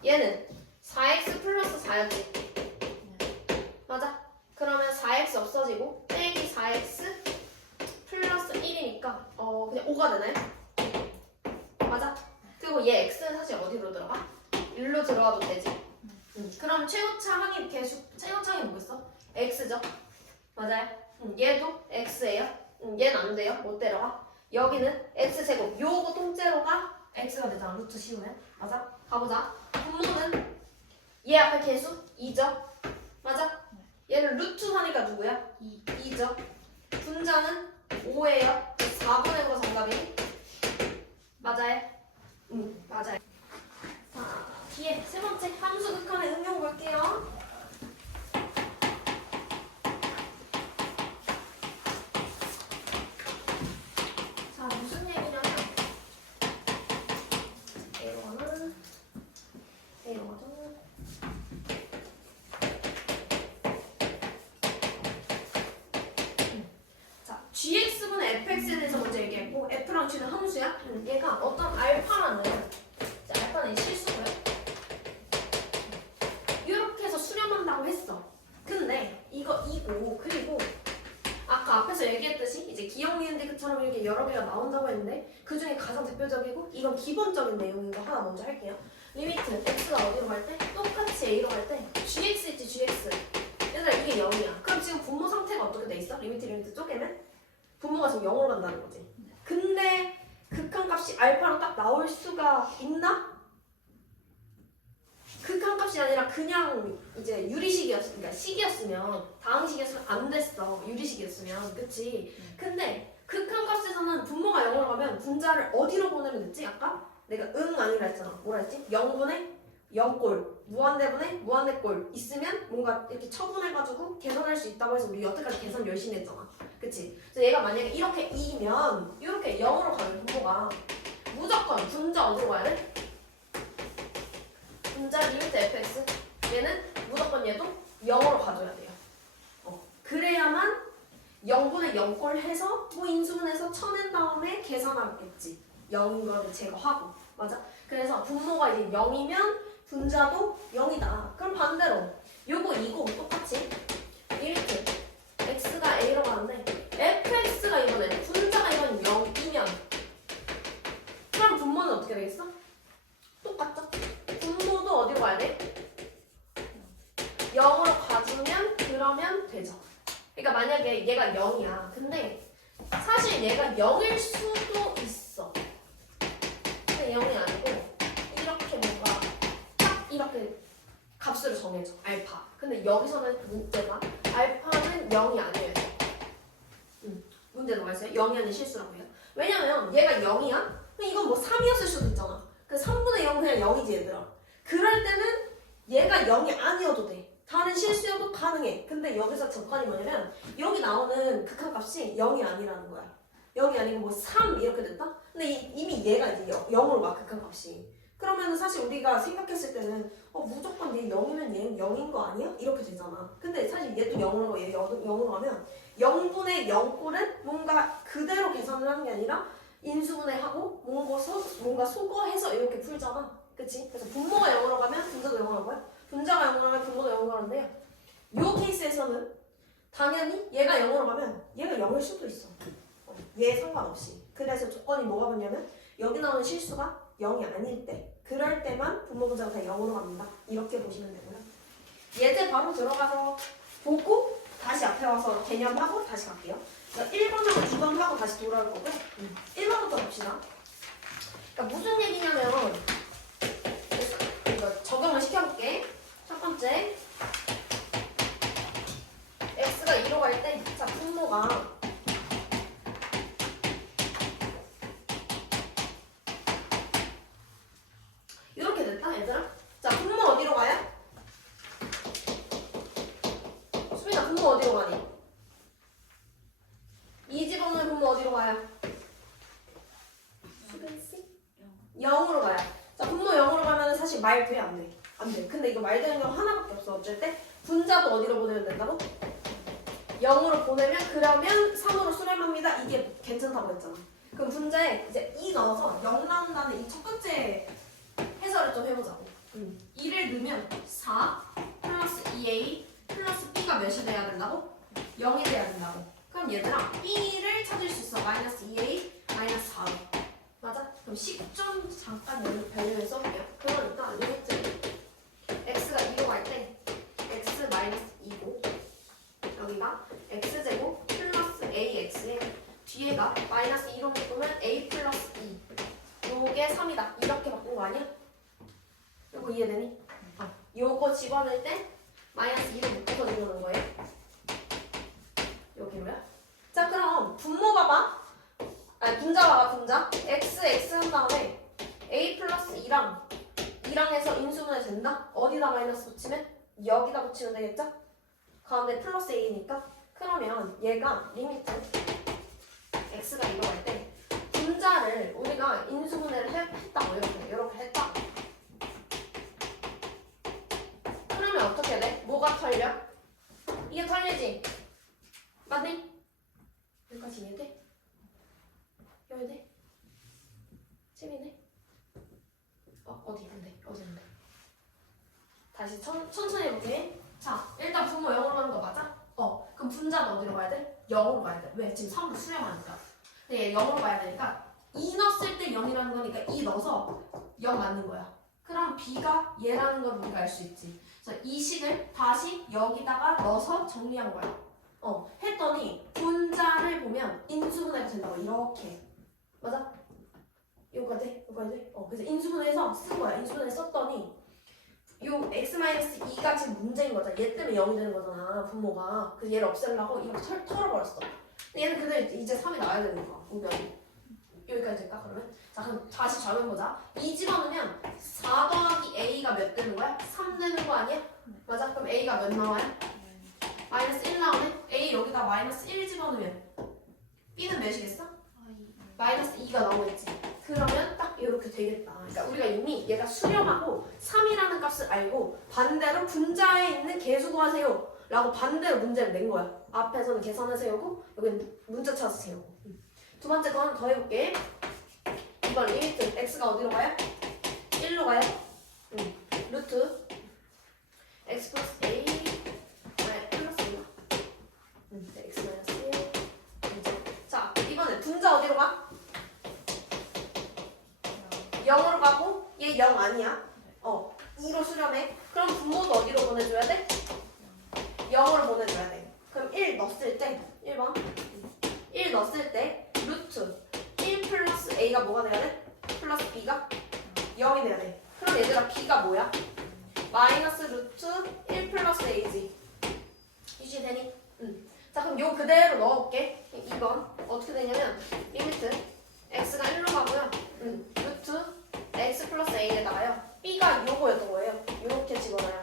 얘는 4x 플러스 4였지? 맞아? 그러면 4x 없어지고 빼기 4x 플러스 1이니까 그냥 5가 되나요? 맞아? 그리고 얘 x는 사실 어디로 들어가? 1로 들어가도 되지? 그럼 최고차 항의 개수 최고차항이 뭐겠어? x죠? 맞아요? 얘도 x예요? 얘는 안 돼요? 못 데려가? 여기는 x제곱 요거 통째로가 x가 되잖아. 루트 씌우면 맞아? 가보자. 분모는 얘 앞에 개수 2죠? 맞아? 얘는 루트 하니까 누구야? 2죠? 분자는 5예요. 4분의 5가 정답이 맞아요? 응, 맞아요. 자, 뒤에 세 번째 함수 극한의 응용 볼게요. 자, 무슨 얘기냐면 A로 가나? A로 가죠? 자, gx분의 fx에 대해서 먼저 얘기했고 f랑 g는 함수야? 얘가 어떤 알파라는 알파는 실수고요. 이렇게 해서 수렴한다고 했어. 근데 이거 이고 그리고 아까 앞에서 얘기했듯이 이제 기억 니은디귿처럼 이렇게 여러 개가 나온다고 했는데 그 중에 가장 대표적이고 이건 기본적인 내용인 거 하나 먼저 할게요. 리미트 x가 어디로 갈 때? 똑같이 a로 갈 때 gx 있지 gx. 얘들아 이게 0이야. 그럼 지금 분모 상태가 어떻게 돼 있어? 리미트 쪼개면 분모가 지금 0으로 간다는 거지. 근데 극한값이 알파로 딱 나올 수가 있나? 극한값이 아니라 그냥 이제 유리식이었으니까 식이었으면 다항식이었으면 안 됐어. 유리식이었으면 그치? 근데 극한값에서는 분모가 0으로 가면 분자를 어디로 보내면 됐지? 아까 내가 응 아니라 했잖아. 뭐라 했지? 0분의 0꼴 무한대분의 무한대꼴 있으면 뭔가 이렇게 처분해가지고 계산할 수 있다고 해서 우리 여태까지 계산 열심히 했잖아. 그치? 그래서 얘가 만약에 이렇게 2면 이렇게 0으로 가면 분모가 무조건 분자 어디로 가야 돼? 분자 리미트 fx 얘는 무조건 얘도 0으로 가줘야 돼요. 그래야만 0분의 0꼴 해서 뭐 인수분해서 쳐낸 다음에 계산하겠지. 0인 거를 제거하고 맞아? 그래서 분모가 이제 0이면 분자도 0이다. 그럼 반대로 요거 이거 똑같이 리미트 x가 a로 가는데 fx가 이번에 분자가 이건 0이면 그럼 분모는 어떻게 되겠어? 똑같죠? 분모도 어디로 가야 돼? 0으로 가주면 그러면 되죠. 그러니까 만약에 얘가 0이야. 근데 사실 얘가 0일 수도 있어. 근데 0이 아니고 이렇게 뭔가 딱 이렇게 값으로 정해줘. 알파. 근데 여기서는 문제가 알파는 0이 아니에요. 문제가 있어요. 0이 아닌 실수라고 해요. 왜냐면 얘가 0이야? 근데 이건 뭐 3이었을 수도 있잖아. 그 3분의 0은 그냥 0이지 얘들아. 그럴 때는 얘가 0이 아니어도 돼. 다른 실수여도 가능해. 근데 여기서 조건이 뭐냐면 여기 나오는 극한값이 0이 아니라는 거야. 0이 아니고 뭐 3 이렇게 됐다? 근데 이미 얘가 이제 0으로 막 극한값이. 그러면 사실 우리가 생각했을 때는 무조건 얘 0이면 얘는 0인 거 아니야? 이렇게 되잖아. 근데 사실 얘도 0으로 가고 얘 0으로 가면 0분의 0꼴은 뭔가 그대로 계산을 하는 게 아니라 인수분해하고 뭔가 소거해서 이렇게 풀잖아. 그치? 그래서 분모가 0으로 가면 분자도 0으로 갈 거야. 분자가 0으로 가면 분모도 0으로 가는데요. 이 케이스에서는 당연히 얘가 0으로 가면 얘가 0일 수도 있어. 얘 상관없이. 그래서 조건이 뭐가 뭐냐면 여기 나오는 실수가 0이 아닐 때 그럴 때만 분모 분자가 다 0으로 갑니다. 이렇게 보시면 되고요. 예제 바로 들어가서 보고 다시 앞에 와서 개념하고 다시 갈게요. 1번하고 2번 하고 다시 돌아올 거고요. 1번부터 봅시다. 그러니까 무슨 얘기냐면 이거 적용을 시켜볼게. 첫 번째 x가 2로 갈 때 자 분모가 이렇게 됐다 얘들아. 자 분모 어디로 가요? 수빈아 분모 어디로 가니? 이 집어넣은 분모 어디로 가요? 수빈씨? 0으로 가요. 자 분모 0으로 가면 사실 말 돼? 안 돼? 안 돼. 근데 이거 말 되는 경우 하나밖에 없어. 어쩔 때 분자도 어디로 보내면 된다고? 0으로 보내면 그러면 3으로 수렴합니다. 이게 괜찮다고 했잖아. 그럼 분자에 이제 2 넣어서 0 나온다는 이 첫 번째 해설을 좀 해보자고. 2를 넣으면 4 플러스 2a 플러스 b가 몇이 돼야 된다고? 0이 돼야 된다고. 그럼 얘들아 b를 찾을 수 있어. 마이너스 2a 마이너스 4로. 맞아? 그럼 10 좀 잠깐 별표를 써볼게요. 그러니까 리미트 x가 2로 갈 때 x 마이너스 2고 여기가 x제곱 플러스 ax에 뒤에가 마이너스 2로 바꾸면 a 플러스 2 요게 3이다. 이렇게 바꾼 거 아니야? 이거 이해되니? 요거 집어넣을 때 마이너스 2를 묶어서 집어넣는 거예요. 여기로요. 자 그럼 분모 봐봐. 아니 분자 봐봐 분자. x 한 다음에 a 플러스 2랑 해서 인수분해 된다? 어디다 마이너스 붙이면? 여기다 붙이면 되겠죠? 가운데 플러스 a니까 그러면 얘가 리미트 x가 이거 할 때 분자를 우리가 인수분해를 했다고 이렇게 했다. 그러면 어떻게 돼? 뭐가 털려? 이게 털리지? 맞니? 여기까지 이해돼? 이해돼? 재밌네? 어디인데? 다시 천천히 해볼게. 자, 일단 분모 0으로 가는 거 맞아? 그럼 분자는 어디로 가야 돼? 0으로 가야 돼. 왜? 지금 3으로 수렴하니까. 근데 얘 0으로 가야 되니까 2 넣었을 때 0이라는 거니까 2 넣어서 0 맞는 거야. 그럼 b가 얘라는 걸 우리가 알 수 있지. 그래서 이 식을 다시 여기다가 넣어서 정리한 거야. 했더니 분자를 보면 인수분해가 된다고 이렇게. 맞아? 이거가 돼? 그래서 인수분해해서 쓴 거야. 인수분해 썼더니 요 x-2가 지금 문제인 거잖아. 얘 때문에 0이 되는 거잖아. 분모가. 그래서 얘를 없애려고 이렇게 털어버렸어. 근데 얘는 그대로 이제 3이 나와야 되는 거야. 우변이. 여기까지 될까 그러면? 자 그럼 다시 적용해보자. 2 집어넣으면 4 더하기 a가 몇 되는 거야? 3 되는 거 아니야? 맞아? 그럼 a가 몇 나와요? 마이너스 1 나오네? a 여기다 마이너스 1 집어넣으면 b는 몇이겠어? 마이너스 2가 나오겠지. 그러면 딱 이렇게 되겠다. 그러니까 우리가 이미 얘가 수렴하고 3이라는 값을 알고 반대로 분자에 있는 개수 구하세요 라고 반대로 문제를 낸 거야. 앞에서는 계산을 세우고 여기는 문자 찾아서 세우고. 두 번째 거 하나 더 해볼게. 이번 리미트 x가 어디로 가요? 1로 가요? 루트 x 플러스 a 플러스 2 네, x 마이너스 1 자 이번에 분자 어디로 가? 0으로 가고 얘 0 아니야? 2로 수렴해. 그럼 분모도 어디로 보내줘야 돼? 0으로 보내줘야 돼. 그럼 1 넣었을 때 1번 1 넣었을 때 루트 1 플러스 a가 뭐가 돼야 돼? 플러스 b가 0이 돼야 돼. 그럼 얘들아 b가 뭐야? 마이너스 루트 1 플러스 a지. 유지되니? 자 그럼 요 그대로 넣어볼게. 2번 어떻게 되냐면 리미트 x가 1로 가고요. 루트 x 플러스 a에다가요. b가 요거였던 거예요. 요렇게 집어넣어요.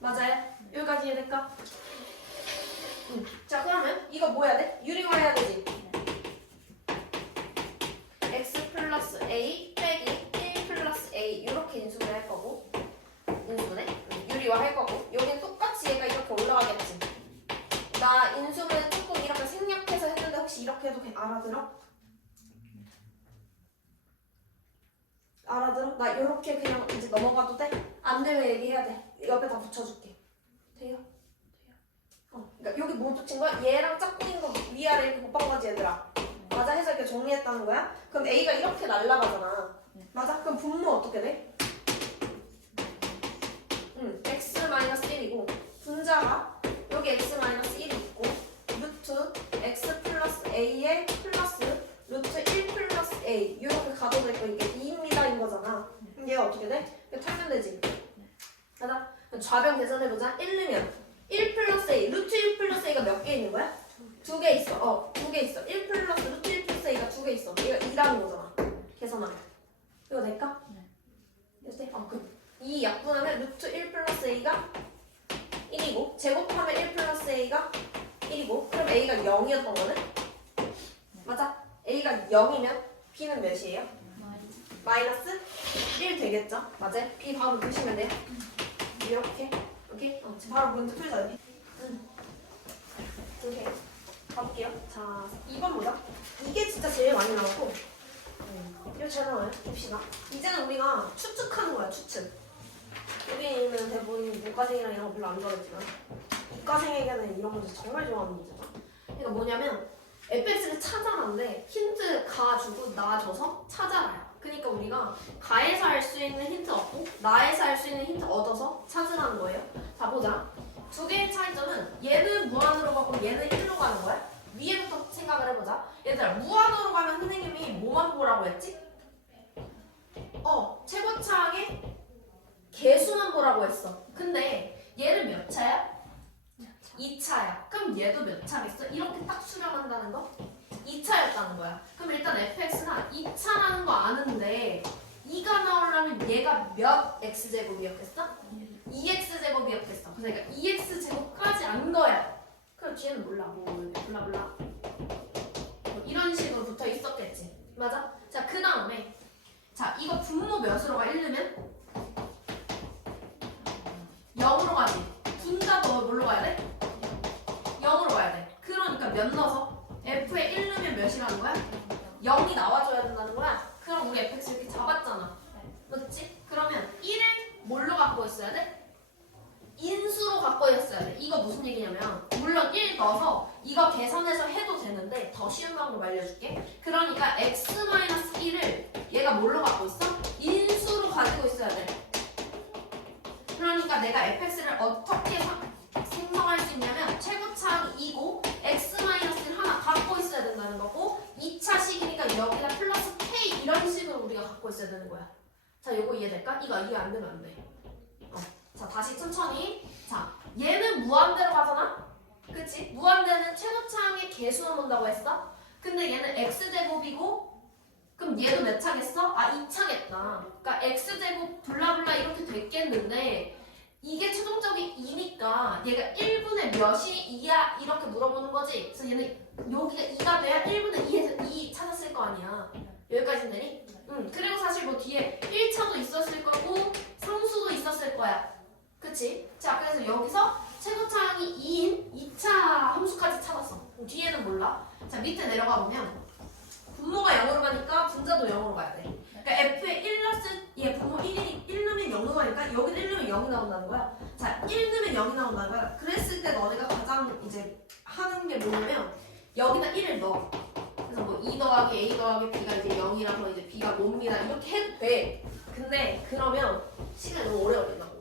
맞아요? 여기까지 이해될까? 자 그러면 이거 뭐 해야 돼? 유리화해야 되지? x 플러스 a 빼기 1 플러스 a 이렇게 인수분해 할 거고 인수분해? 유리화 할 거고 여긴 똑같이 얘가 이렇게 올라가겠지. 나 인수분해 조금 이렇게 생략해서 했는데 혹시 이렇게 해도 알아들어? 알아들어? 나 이렇게 그냥 이제 넘어가도 돼? 안 되면 얘기해야 돼. 옆에 다 붙여줄게. 돼요? 그러니까 여기 뭐 붙인 거야? 얘랑 짝꿍인 거 위아래 이렇게 곱한 거지 얘들아. 맞아? 해서 이렇게 정리했다는 거야? 그럼 A가 이렇게 날아가잖아. 맞아? 그럼 분모 어떻게 돼? x-1이고 분자가 여기 x-1이 있고 루트 x 플러스 a에 플러스 루트 1 플러스 a 이렇게 가도 되고 이게 2입니다인 거잖아. 그럼 얘가 어떻게 돼? 이거 털면 되지. 맞아? 좌변 계산해보자. 1이면 1 플러스 a 루트 1 플러스 a가 몇 개 있는 거야? 2개 있어. 2개 있어. 1 플러스 루트 1 플러스 a가 2개 있어. 얘가 2라는 거잖아. 계산하면 이거 될까? 네. 이거 돼? 이 약분하면 루트 1 플러스 a가 1이고 제곱하면 1 플러스 a가 1이고 그럼 a가 0이었던 거는? 맞아? a가 0이면 b는 몇이에요? 마이너스 1 되겠죠? 맞아요? b 바로 보시면 돼요. 이렇게 오케이? 지금 바로 문제 풀자 여기. 오케이 가볼게요. 자 2번 보자. 이게 진짜 제일 많이 나오고 이거 잘 나와요. 봅시다. 이제는 우리가 추측하는 거야. 추측. 여기는 대부분 문과생이랑 이런 거 별로 안 좋아하지만 이과생에게는 이런 문제 정말 좋아하는 문제죠. 그러니까 뭐냐면 fx를 찾아라는데 힌트 가주고 놔줘서 찾아라요. 그러니까 우리가 가에서 할 수 있는 힌트 얻고 나에서 할 수 있는 힌트 얻어서 찾으라는 거예요. 자 보자. 두 개의 차이점은 얘는 무한으로 가고 얘는 1로 가는 거야. 위에부터 생각을 해보자. 얘들아 무한으로 가면 선생님이 뭐만 보라고 했지? 최고차항의 개수만 보라고 했어. 근데 얘는 몇 차야? 2차야. 그럼 얘도 몇 차겠어? 이렇게 딱 수렴한다는 거? 2차였다는 거야. 그럼 일단 fx가 2차라는 거 아는데 2가 나오려면 얘가 몇 x제곱이었겠어? 2x제곱이었겠어. 그러니까 2x제곱까지 안 거야. 그럼 뒤에는 몰라. 몰라. 이런 식으로 붙어 있었겠지. 맞아? 자, 그 다음에 자, 이거 분모 몇으로 가? 1르면 0으로 가지. 분자도 뭘로 가야 돼? 0으로 가야 돼. 그러니까 몇 넣어서? f에 1넣으면 몇이라는 거야? 0이 나와줘야 된다는 거야? 그럼 우리 fx 이렇게 잡았잖아. 맞지? 그러면 1을 뭘로 갖고 있어야 돼? 인수로 갖고 있어야 돼. 이거 무슨 얘기냐면 물론 1 넣어서 이거 계산해서 해도 되는데 더 쉬운 방법 알려줄게. 그러니까 x-1을 얘가 뭘로 갖고 있어? 인수로 가지고 있어야 돼. 그러니까 내가 fx를 어떻게 생성할 수 있냐면 최고차항이 2고 x-를 하나 갖고 있어야 된다는 거고 2차식이니까 여기다 플러스 k 이런 식으로 우리가 갖고 있어야 되는 거야. 자, 요거 이해될까? 이거 이해 안 되면 안 돼. 자, 다시 천천히. 자, 얘는 무한대로 가잖아? 그치? 무한대는 최고차항의 개수만 본다고 했어? 근데 얘는 x제곱이고 그럼 얘도 몇 차겠어? 아, 2차겠다. 그러니까 x제곱 블라블라 이렇게 됐겠는데 이게 최종적이 2니까 얘가 1분의 몇이 2야 이렇게 물어보는 거지. 그래서 얘는 여기가 2가 돼야 1분의 2에서 2 찾았을 거 아니야. 여기까지는 되니? 응. 그리고 사실 뭐 뒤에 1차도 있었을 거고 상수도 있었을 거야. 그치? 자, 그래서 여기서 최고차항이 2인 2차 함수까지 찾았어. 뒤에는 몰라. 자, 밑에 내려가 보면 분모가 0으로 가니까 분자도 0으로 가야 돼. 그러니까 f에 1 넣었을 얘 분모 1 넣으면 0으로 가니까 여기는 1 넣으면 0이 나온다는 거야. 자, 1 넣으면 0이 나온다는 거야. 그랬을 때 너네가 가장 이제 하는 게 뭐냐면 여기다 1을 넣어. 그래서 뭐 2 더하기 a 더하기 b가 이제 0이라서 이제 b가 뭡니다. 이렇게 해도 돼. 근데 그러면 시간이 너무 오래 걸린다고.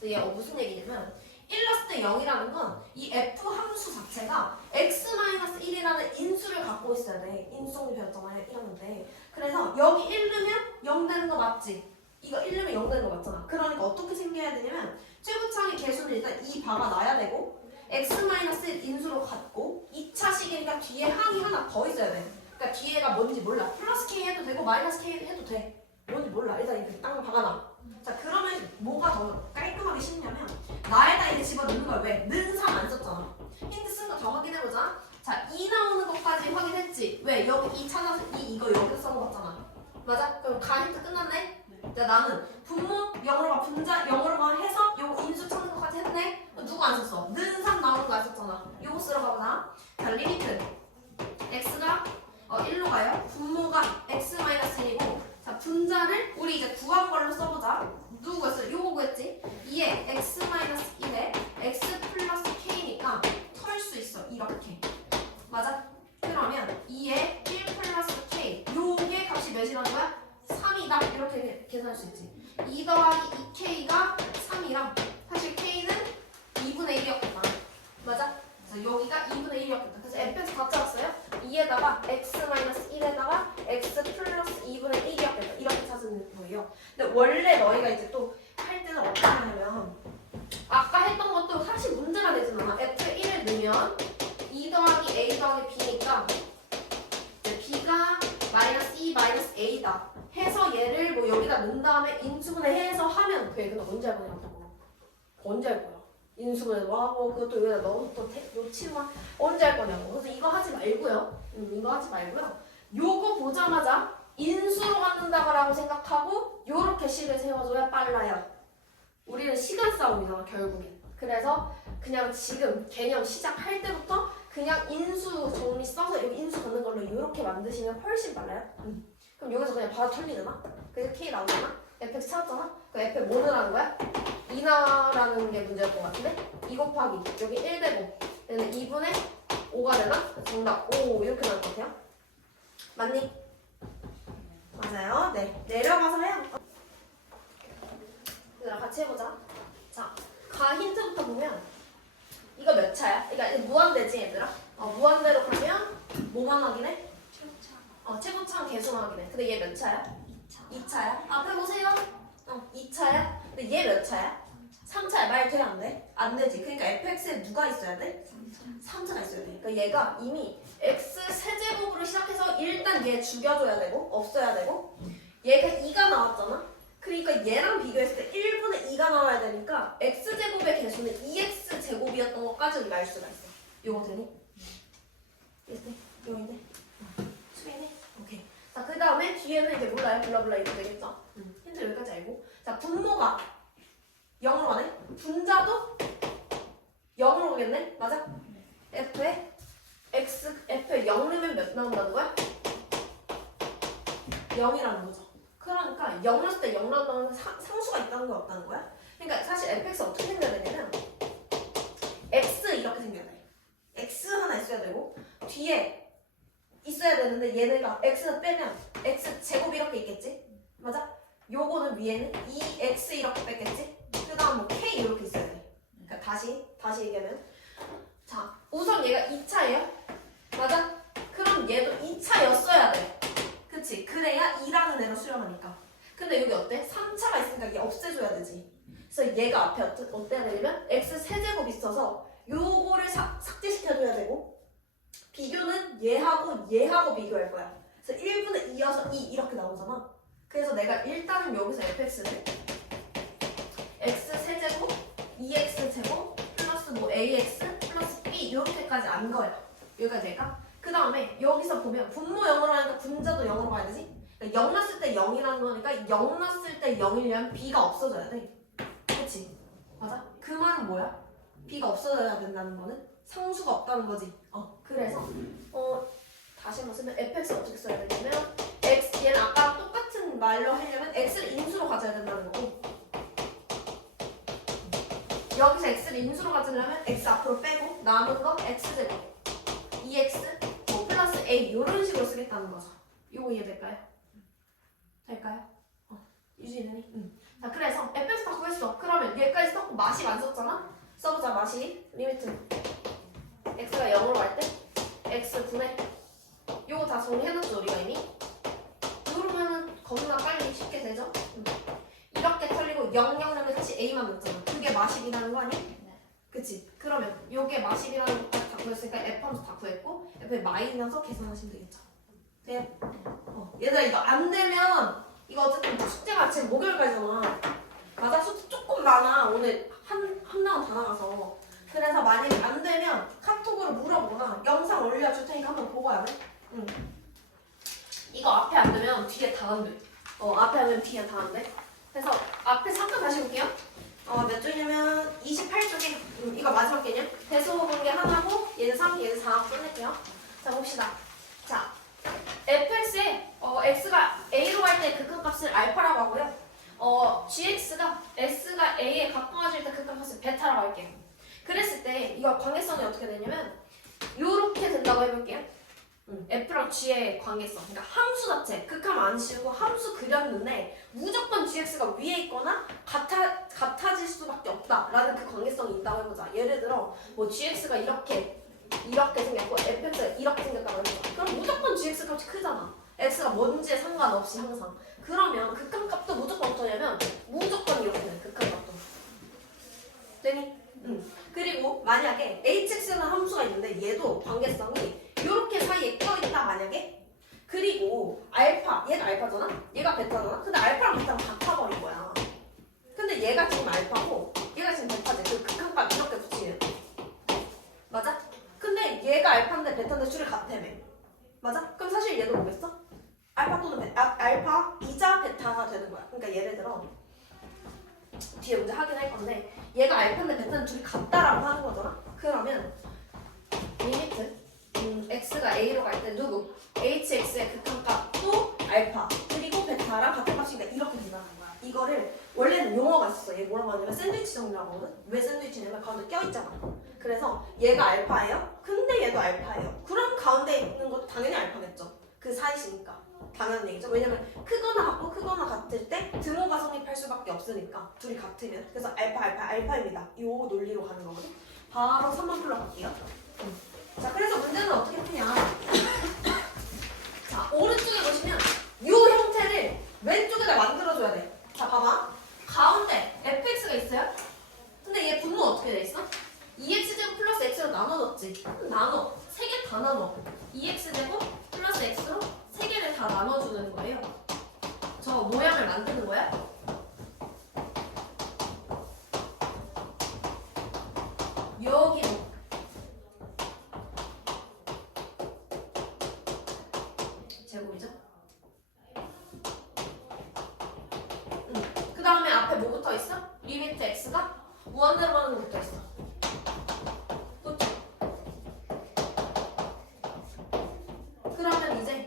그래서 얘 무슨 얘기냐면 1 넣었을 때 0이라는 건 이 f 함수 자체가 x-1이라는 인수를 갖고 있어야 돼. 인수성리 배웠잖아요. 1학년 때. 그래서 여기 1 넣으면 0 되는 거 맞지? 이거 1 넣으면 0 되는 거 맞잖아. 그러니까 어떻게 생겨야 되냐면 최고차항의 개수는 일단 2 박아놔야 되고 x-1 인수로 갖고 2차식이니까 뒤에 항이 하나 더 있어야 돼. 그러니까 뒤에가 뭔지 몰라. 플러스 k 해도 되고 마이너스 k 해도 돼. 뭔지 몰라. 일단 이렇게 땅 박아놔. 자, 그러면 뭐가 더 깔끔하게 쉽냐면 나에다 이제 집어넣는 거야. 왜? 는 3 안 썼잖아. 힌트 쓴 거 더 확인해보자. 자, 2 나오는 것까지 확인했지. 왜? 여기 2 찾아서 이거 여기서 써먹었잖아. 맞아? 그럼 가 힌트 끝났네? 자, 나는 분모 0으로 가, 분자 0으로 가 해서 요거 인수 찾는 것까지 했네? 누구 안 썼어? 는 3 나오는 거 안 썼잖아. 요거 쓰러 가보자. 자, 리미트 x가 1로 가요. 분모가 x-1이고 자, 분자를 우리 이제 구한 걸로 써보자. 누구였어? 요거 구했지? 2에 x-1에 x 플러스 k니까 털 수 있어. 이렇게. 맞아? 그러면 2에 1 플러스 k 요게 값이 몇이라는 거야? 3이다. 이렇게 계산할 수 있지. 2 더하기 2k가 3이랑 사실 k는 2분의 1이었겠다. 맞아? 그래서 여기가 2분의 1이었겠다. 그래서 fx 다 짜왔어요? 2에다가 x-1에다가 x 플러스 2분의 1이었겠다. 이렇게 찾는 거예요. 근데 원래 너희가 이제 또 할 때는 어떻게 하냐면 아까 했던 것도 사실 문제가 되진 않아. f에 1을 넣으면 2 더하기 a 더하기 b니까 이제 b가 마이너스 2 마이너스 a다. 해서 얘를 뭐 여기다 넣은 다음에 인수분해 해서 하면 돼. 근데 언제 할 거냐고. 언제 할 거야? 인수분해 하고 그것도 여기다 넣어서 또 놓치면 언제 할 거냐고. 그래서 이거 하지 말고요. 이거 하지 말고요. 요거 보자마자 인수로 갖는다고 생각하고 요렇게 식을 세워줘야 빨라요. 우리는 시간 싸움이잖아 결국엔. 그래서 그냥 지금 개념 시작할 때부터 그냥 인수 정리 써서 여기 인수 걷는 걸로 요렇게 만드시면 훨씬 빨라요. 그럼 여기서 그냥 바로 털리잖아. 그래서 K 나오잖아. fx 찾았잖아. 그 f 뭐 넣으라는 거야? 2 넣으라는 게 문제였던 것 같은데? 2 곱하기 여기 1 되고 얘는 2분의 5가 되나? 정답 5 이렇게 나올 것 같아요. 맞니? 맞아요. 네. 내려가서 해요. 얘들아 같이 해보자. 자, 가 힌트부터 보면 이거 몇 차야? 그러니까 무한대지 얘들아? 무한대로 가면 뭐만 확인해? 최고차항 개수만 확인해. 근데 얘 몇 차야? 2차야? 앞에 보세요. 2차야? 근데 얘 몇 차야? 3차야. 말 돼? 안 돼? 안 되지. 그러니까 fx에 누가 있어야 돼? 3차가 있어야 돼. 그러니까 얘가 이미 x 세제곱으로 시작해서 일단 얘 죽여줘야 되고 없어야 되고 얘가 2가 나왔잖아? 그러니까 얘랑 비교했을 때 1분의 2가 나와야 되니까 x제곱의 개수는 2x제곱이었던 것까지 우리가 알 수가 있어. 요거 되니? 이때? 요인데? 수인해? 오케이. 자, 그 다음에 뒤에는 이제 몰라요. 블라블라 이거 되겠죠? 힌트 여기까지 알고. 자, 분모가 0으로 가네? 분자도 0으로 오겠네? 맞아? F에 F에 0 넣으면 몇 나온다는 거야? 0이라는 거죠. 그러니까 0 넣었을 때 0 나온다는 상수가 있다는 거 없다는 거야? 그러니까 사실 fx 어떻게 생겨야 되냐면 x 이렇게 생겨야 돼. x 하나 있어야 되고 뒤에 있어야 되는데 얘네가 x를 빼면 x 제곱 이렇게 있겠지? 맞아? 요거는 위에는 2x 이렇게 뺐겠지? 그 다음 뭐 k 이렇게 있어야 돼. 그러니까 다시 얘기하면 자 우선 얘가 2차예요. 맞아? 그럼 얘도 2차였어야 돼. 그치? 그래야 2라는 애로 수렴하니까. 근데 여기 어때? 3차가 있으니까 얘 없애줘야 되지. 그래서 얘가 앞에 어때야 되냐면 x 세제곱 있어서 요거를 삭제시켜줘야 되고 비교는 얘하고 비교할 거야. 그래서 1분의 2여서 2 이렇게 나오잖아. 그래서 내가 일단은 여기서 fx를 x 세제곱 2x 제곱 플러스 뭐 ax 플러스 b 이렇게까지 안 거야. 여기가 될까? 그 다음에 여기서 보면 분모 0으로 하니까 분자도 0으로 가야 되지? 그러니까 0 넣었을 때 0이라는 거니까 0 넣었을 때 0이려면 b가 없어져야 돼. 그치? 맞아? 그 말은 뭐야? b가 없어져야 된다는 거는 상수가 없다는 거지. 그래서 다시 한번 쓰면 fx 어떻게 써야 되냐면 x 얘는 아까 똑같은 말로 하려면 x를 인수로 가져야 된다는 거고 여기서 x를 인수로 가지려면 x 앞으로 빼고 남은 거 x제곱 2x 뭐 플러스 a 이런 식으로 쓰겠다는 거죠. 이거 이해될까요? 될까요? 유진이니? 자 그래서 fx 다 구했어. 그러면 얘까지 썼고 마식 안 썼잖아? 써보자. 마식 리미트 x가 0으로 갈 때 x분의 요거 다 정리해놨죠 우리가 이미? 누르면은 겁나 빨리 쉽게 되죠? 이렇게 털리고 0, 0, 0에 같이 a만 넣었잖아. 그게 마식이라는 거 아니야? 그치? 그러면 요게 마식이라는 것까지 다 구했으니까 f 함수 다 구했고 f에 마이너스 계산하시면 되겠죠? 돼요? 얘들아 이거 안 되면 이거 어쨌든 숙제가 지금 목요일까지잖아. 맞아? 숙제 조금 많아. 오늘 한 라운드 다 나가서. 그래서 만약에 안 되면 카톡으로 물어보거나 영상 올려줄 테니까 한번 보고 와야 돼. 이거 앞에 안 되면 뒤에 다 안 돼. 앞에 안 되면 뒤에 다 안 돼. 그래서 앞에 잠깐 다시 볼게요. 몇 쪽이냐면 28쪽에 이거 마지막 개념 대소 관계 하나고 얘는 3, 얘는 4 끝낼게요. 자 봅시다. 자 fx에 x가 a로 갈 때 극한값을 알파라고 하고요. gx가 s가 a에 가까워질 때 극한값을 베타라고 할게요. 그랬을 때 이거 관계성이 어떻게 되냐면 요렇게 된다고 해볼게요. f랑 g의 관계성. 그러니까 함수 자체 극함 안 씌우고 함수 그렸는데 무조건 gx가 위에 있거나 같아질 수밖에 없다라는 그 관계성이 있다고 해보자. 예를 들어 뭐 gx가 이렇게 생겼고 fx가 이렇게 생겼다고 해보자. 그럼 무조건 gx 값이 크잖아. x가 뭔지에 상관없이 항상. 그러면 극한값도 무조건 어떠냐면 무조건 이렇게 돼. 극한값도. 되니? 그리고 만약에 hx라는 함수가 있는데 얘도 관계성이 이렇게 사이에 껴있다 만약에 그리고 알파 얘가 알파잖아? 얘가 베타잖아? 근데 알파랑 베타랑 같아버린 거야. 근데 얘가 지금 알파고 얘가 지금 베타지. 그 극한값 이렇게 붙이면 맞아? 근데 얘가 알파인데 베타인데 줄이 같다며. 맞아? 그럼 사실 얘도 뭐겠어? 알파 또는 알파이자 베타가 되는 거야. 그러니까 예를 들어 뒤에 문제 하긴 할 건데 얘가 알파인데 베타는 둘이 같다라고 하는 거잖아? 그러면 리미트 x가 a로 갈 때 누구? hx의 극한값도 알파 그리고 베타랑 같은 값이니까 이렇게 된다는 거야. 이거를 원래는 용어가 있었어. 얘 뭐라고 하냐면 샌드위치 정리라고 하거든? 왜 샌드위치냐면 가운데 껴있잖아. 그래서 얘가 알파예요? 근데 얘도 알파예요. 그럼 가운데 있는 것도 당연히 알파겠죠. 그 사이시니까. 당연한 얘기죠. 왜냐면 크거나 같고 크거나 같을 때 등호가 성립할 수밖에 없으니까 둘이 같으면. 그래서 알파입니다. 이 논리로 가는 거거든. 바로 3번 풀러 갈게요. 자, 그래서 문제는 어떻게 푸냐. 자, 오른쪽에 보시면 이 형태를 왼쪽 무한대로 가는 거 붙어 있어. 그쵸? 그러면 이제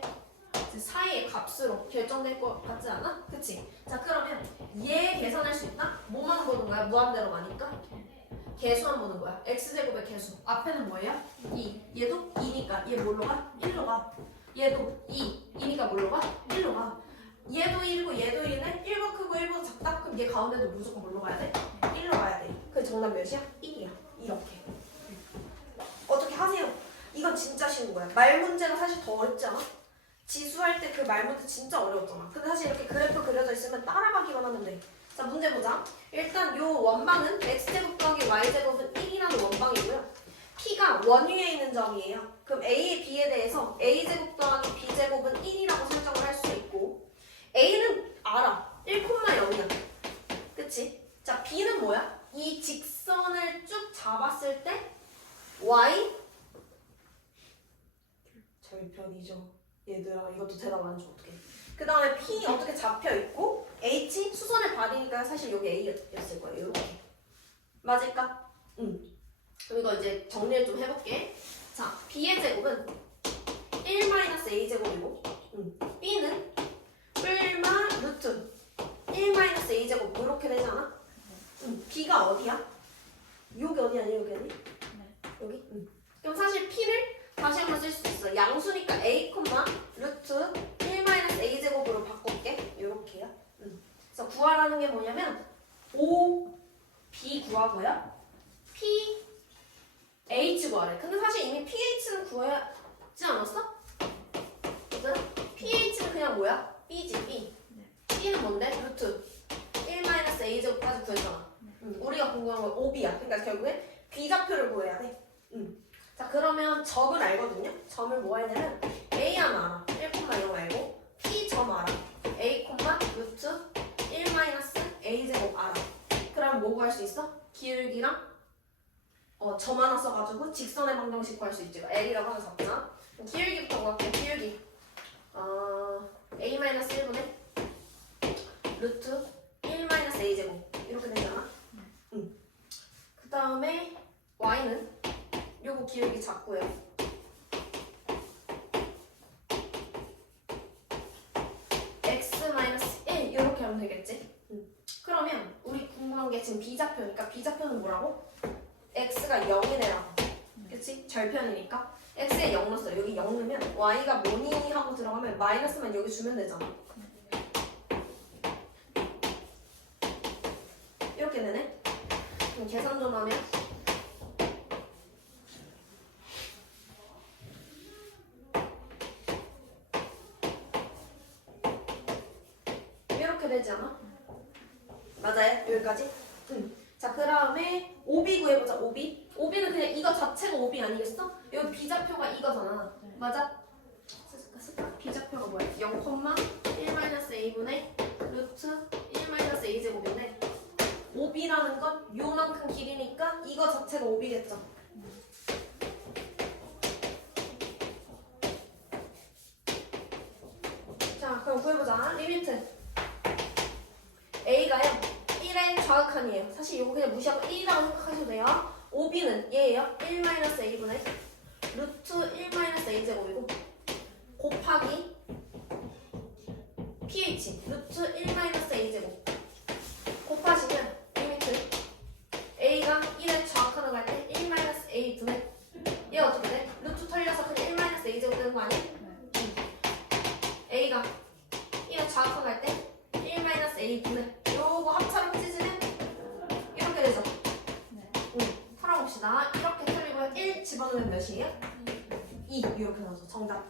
사이의 값으로 결정될 것 같지 않아? 그치? 자 그러면 얘 계산할 수 있다? 뭐만 보는 거야? 무한대로 가니까? 개수만 보는 거야. x제곱의 개수. 앞에는 뭐예요? 2. 얘도 2니까 얘 뭘로 가? 1로 가. 얘도 2니까 뭘로 가? 1로 가. 얘도 1이고 얘도 1이네? 1가 크고 1보다 작다? 그럼 얘 가운데도 무조건 뭘로 가야 돼? 1로 가야 돼. 그 정답 몇이야? 1이야. 이렇게. 어떻게 하세요? 이건 진짜 쉬운 거야. 말 문제가 사실 더 어렵지 않아? 지수할 때 그 말 문제 진짜 어려웠잖아. 근데 사실 이렇게 그래프 그려져 있으면 따라가기만 하면 돼. 자 문제 보자. 일단 요 원방은 x제곱 더하기 y제곱은 1이라는 원방이고요. p가 원위에 있는 점이에요. 그럼 a의 b에 대해서 a제곱 더하기 b제곱은 1이라고 설정을 할 수 있고 a는 알아. 1,0이야. 그치? 자 b는 뭐야? 이 직선을 쭉 잡았을 때 y 절편이죠. 얘들아 이것도 대답 안 줘 어떡해. 그 다음에 P 어떻게 잡혀있고 H 수선의 발이니까 사실 여기 A였을 거예요. 이렇게 맞을까? 응. 그럼 이거 이제 정리를 좀 해볼게. 자 B의 제곱은 1-A제곱이고 B는 뿔마 루트 1-A제곱 이렇게 되잖아? B가 어디야? 여기 어디 아니야? 여기 아니? 여기? 그럼 사실 P를 다시 한번 쓸 수 있어. 양수니까 a, 루트 1-a제곱으로 바꿀게. 요렇게요. 그래서 구하라는 게 뭐냐면 O, B 구하고요. P, H 구하래. 근데 사실 이미 PH는 구하지 않았어? 얘들아? PH는 그냥 뭐야? B지, B. B는 뭔데? 루트 1-a제곱까지 구했잖아. 우리가 궁금한 건 OB야. 그러니까 결국에 B좌표를 구해야 돼. 자 그러면 점을 알거든요. 점을 뭐 해야 되면 a 하면 알아. 1,0 알고 p 점 알아. a, 루트 1-a제곱 알아. 그럼 뭐 구할 수 있어? 기울기랑 점 하나 써가지고 직선의 방정식 구할 수 있지. L이라고 하나 잡잖아. 기울기부터 구할게. 기울기 a-1분의 루트 1-a제곱 이렇게 되잖아. 그 다음에 y는 요거 기울기 작고요. x-1 이렇게 하면 되겠지? 그러면 우리 궁금한 게 지금 b좌표니까 b좌표는 뭐라고? x가 0이래라고. 그치? 절편이니까 x에 0 넣었어. 여기 0 넣으면 y가 뭐니 하고 들어가면 마이너스만 여기 주면 되잖아. 이렇게 되네? 그럼 계산 좀 하면 이렇게 되지 않아? 맞아요? 여기까지? 자, 그 다음에 OB 구해보자, OB. OB는 그냥 이거 자체가 OB 아니겠어? 여기 B좌표가 이거잖아. 맞아? 쓸까? B좌표가 뭐야? 0,1-a분의 루트 1-a제곱인데 OB라는 건 요만큼 길이니까 이거 자체가 OB겠죠? 자, 그럼 구해보자. 리미트. A가요 1의 좌극한이에요. 사실 이거 그냥 무시하고 1이라고 생각하셔도 돼요. OB는 얘예요. 1-a분의 루트 1-a제곱이고 곱하기 pH 루트 1-a제곱 곱하시면 리미트 A가 1의 좌극한으로 갈 때 1-a분의 얘 어떻게 돼? 루트 털려서 그냥 1-a제곱 되는 거 아니야? A가 1의 좌극한 갈 때 1-a분의 요거 합차를 찢으면 이렇게 되죠? 풀어봅시다. 이렇게 틀리고요. 1 집어넣으면 몇이에요? 2 이렇게 나와서 정답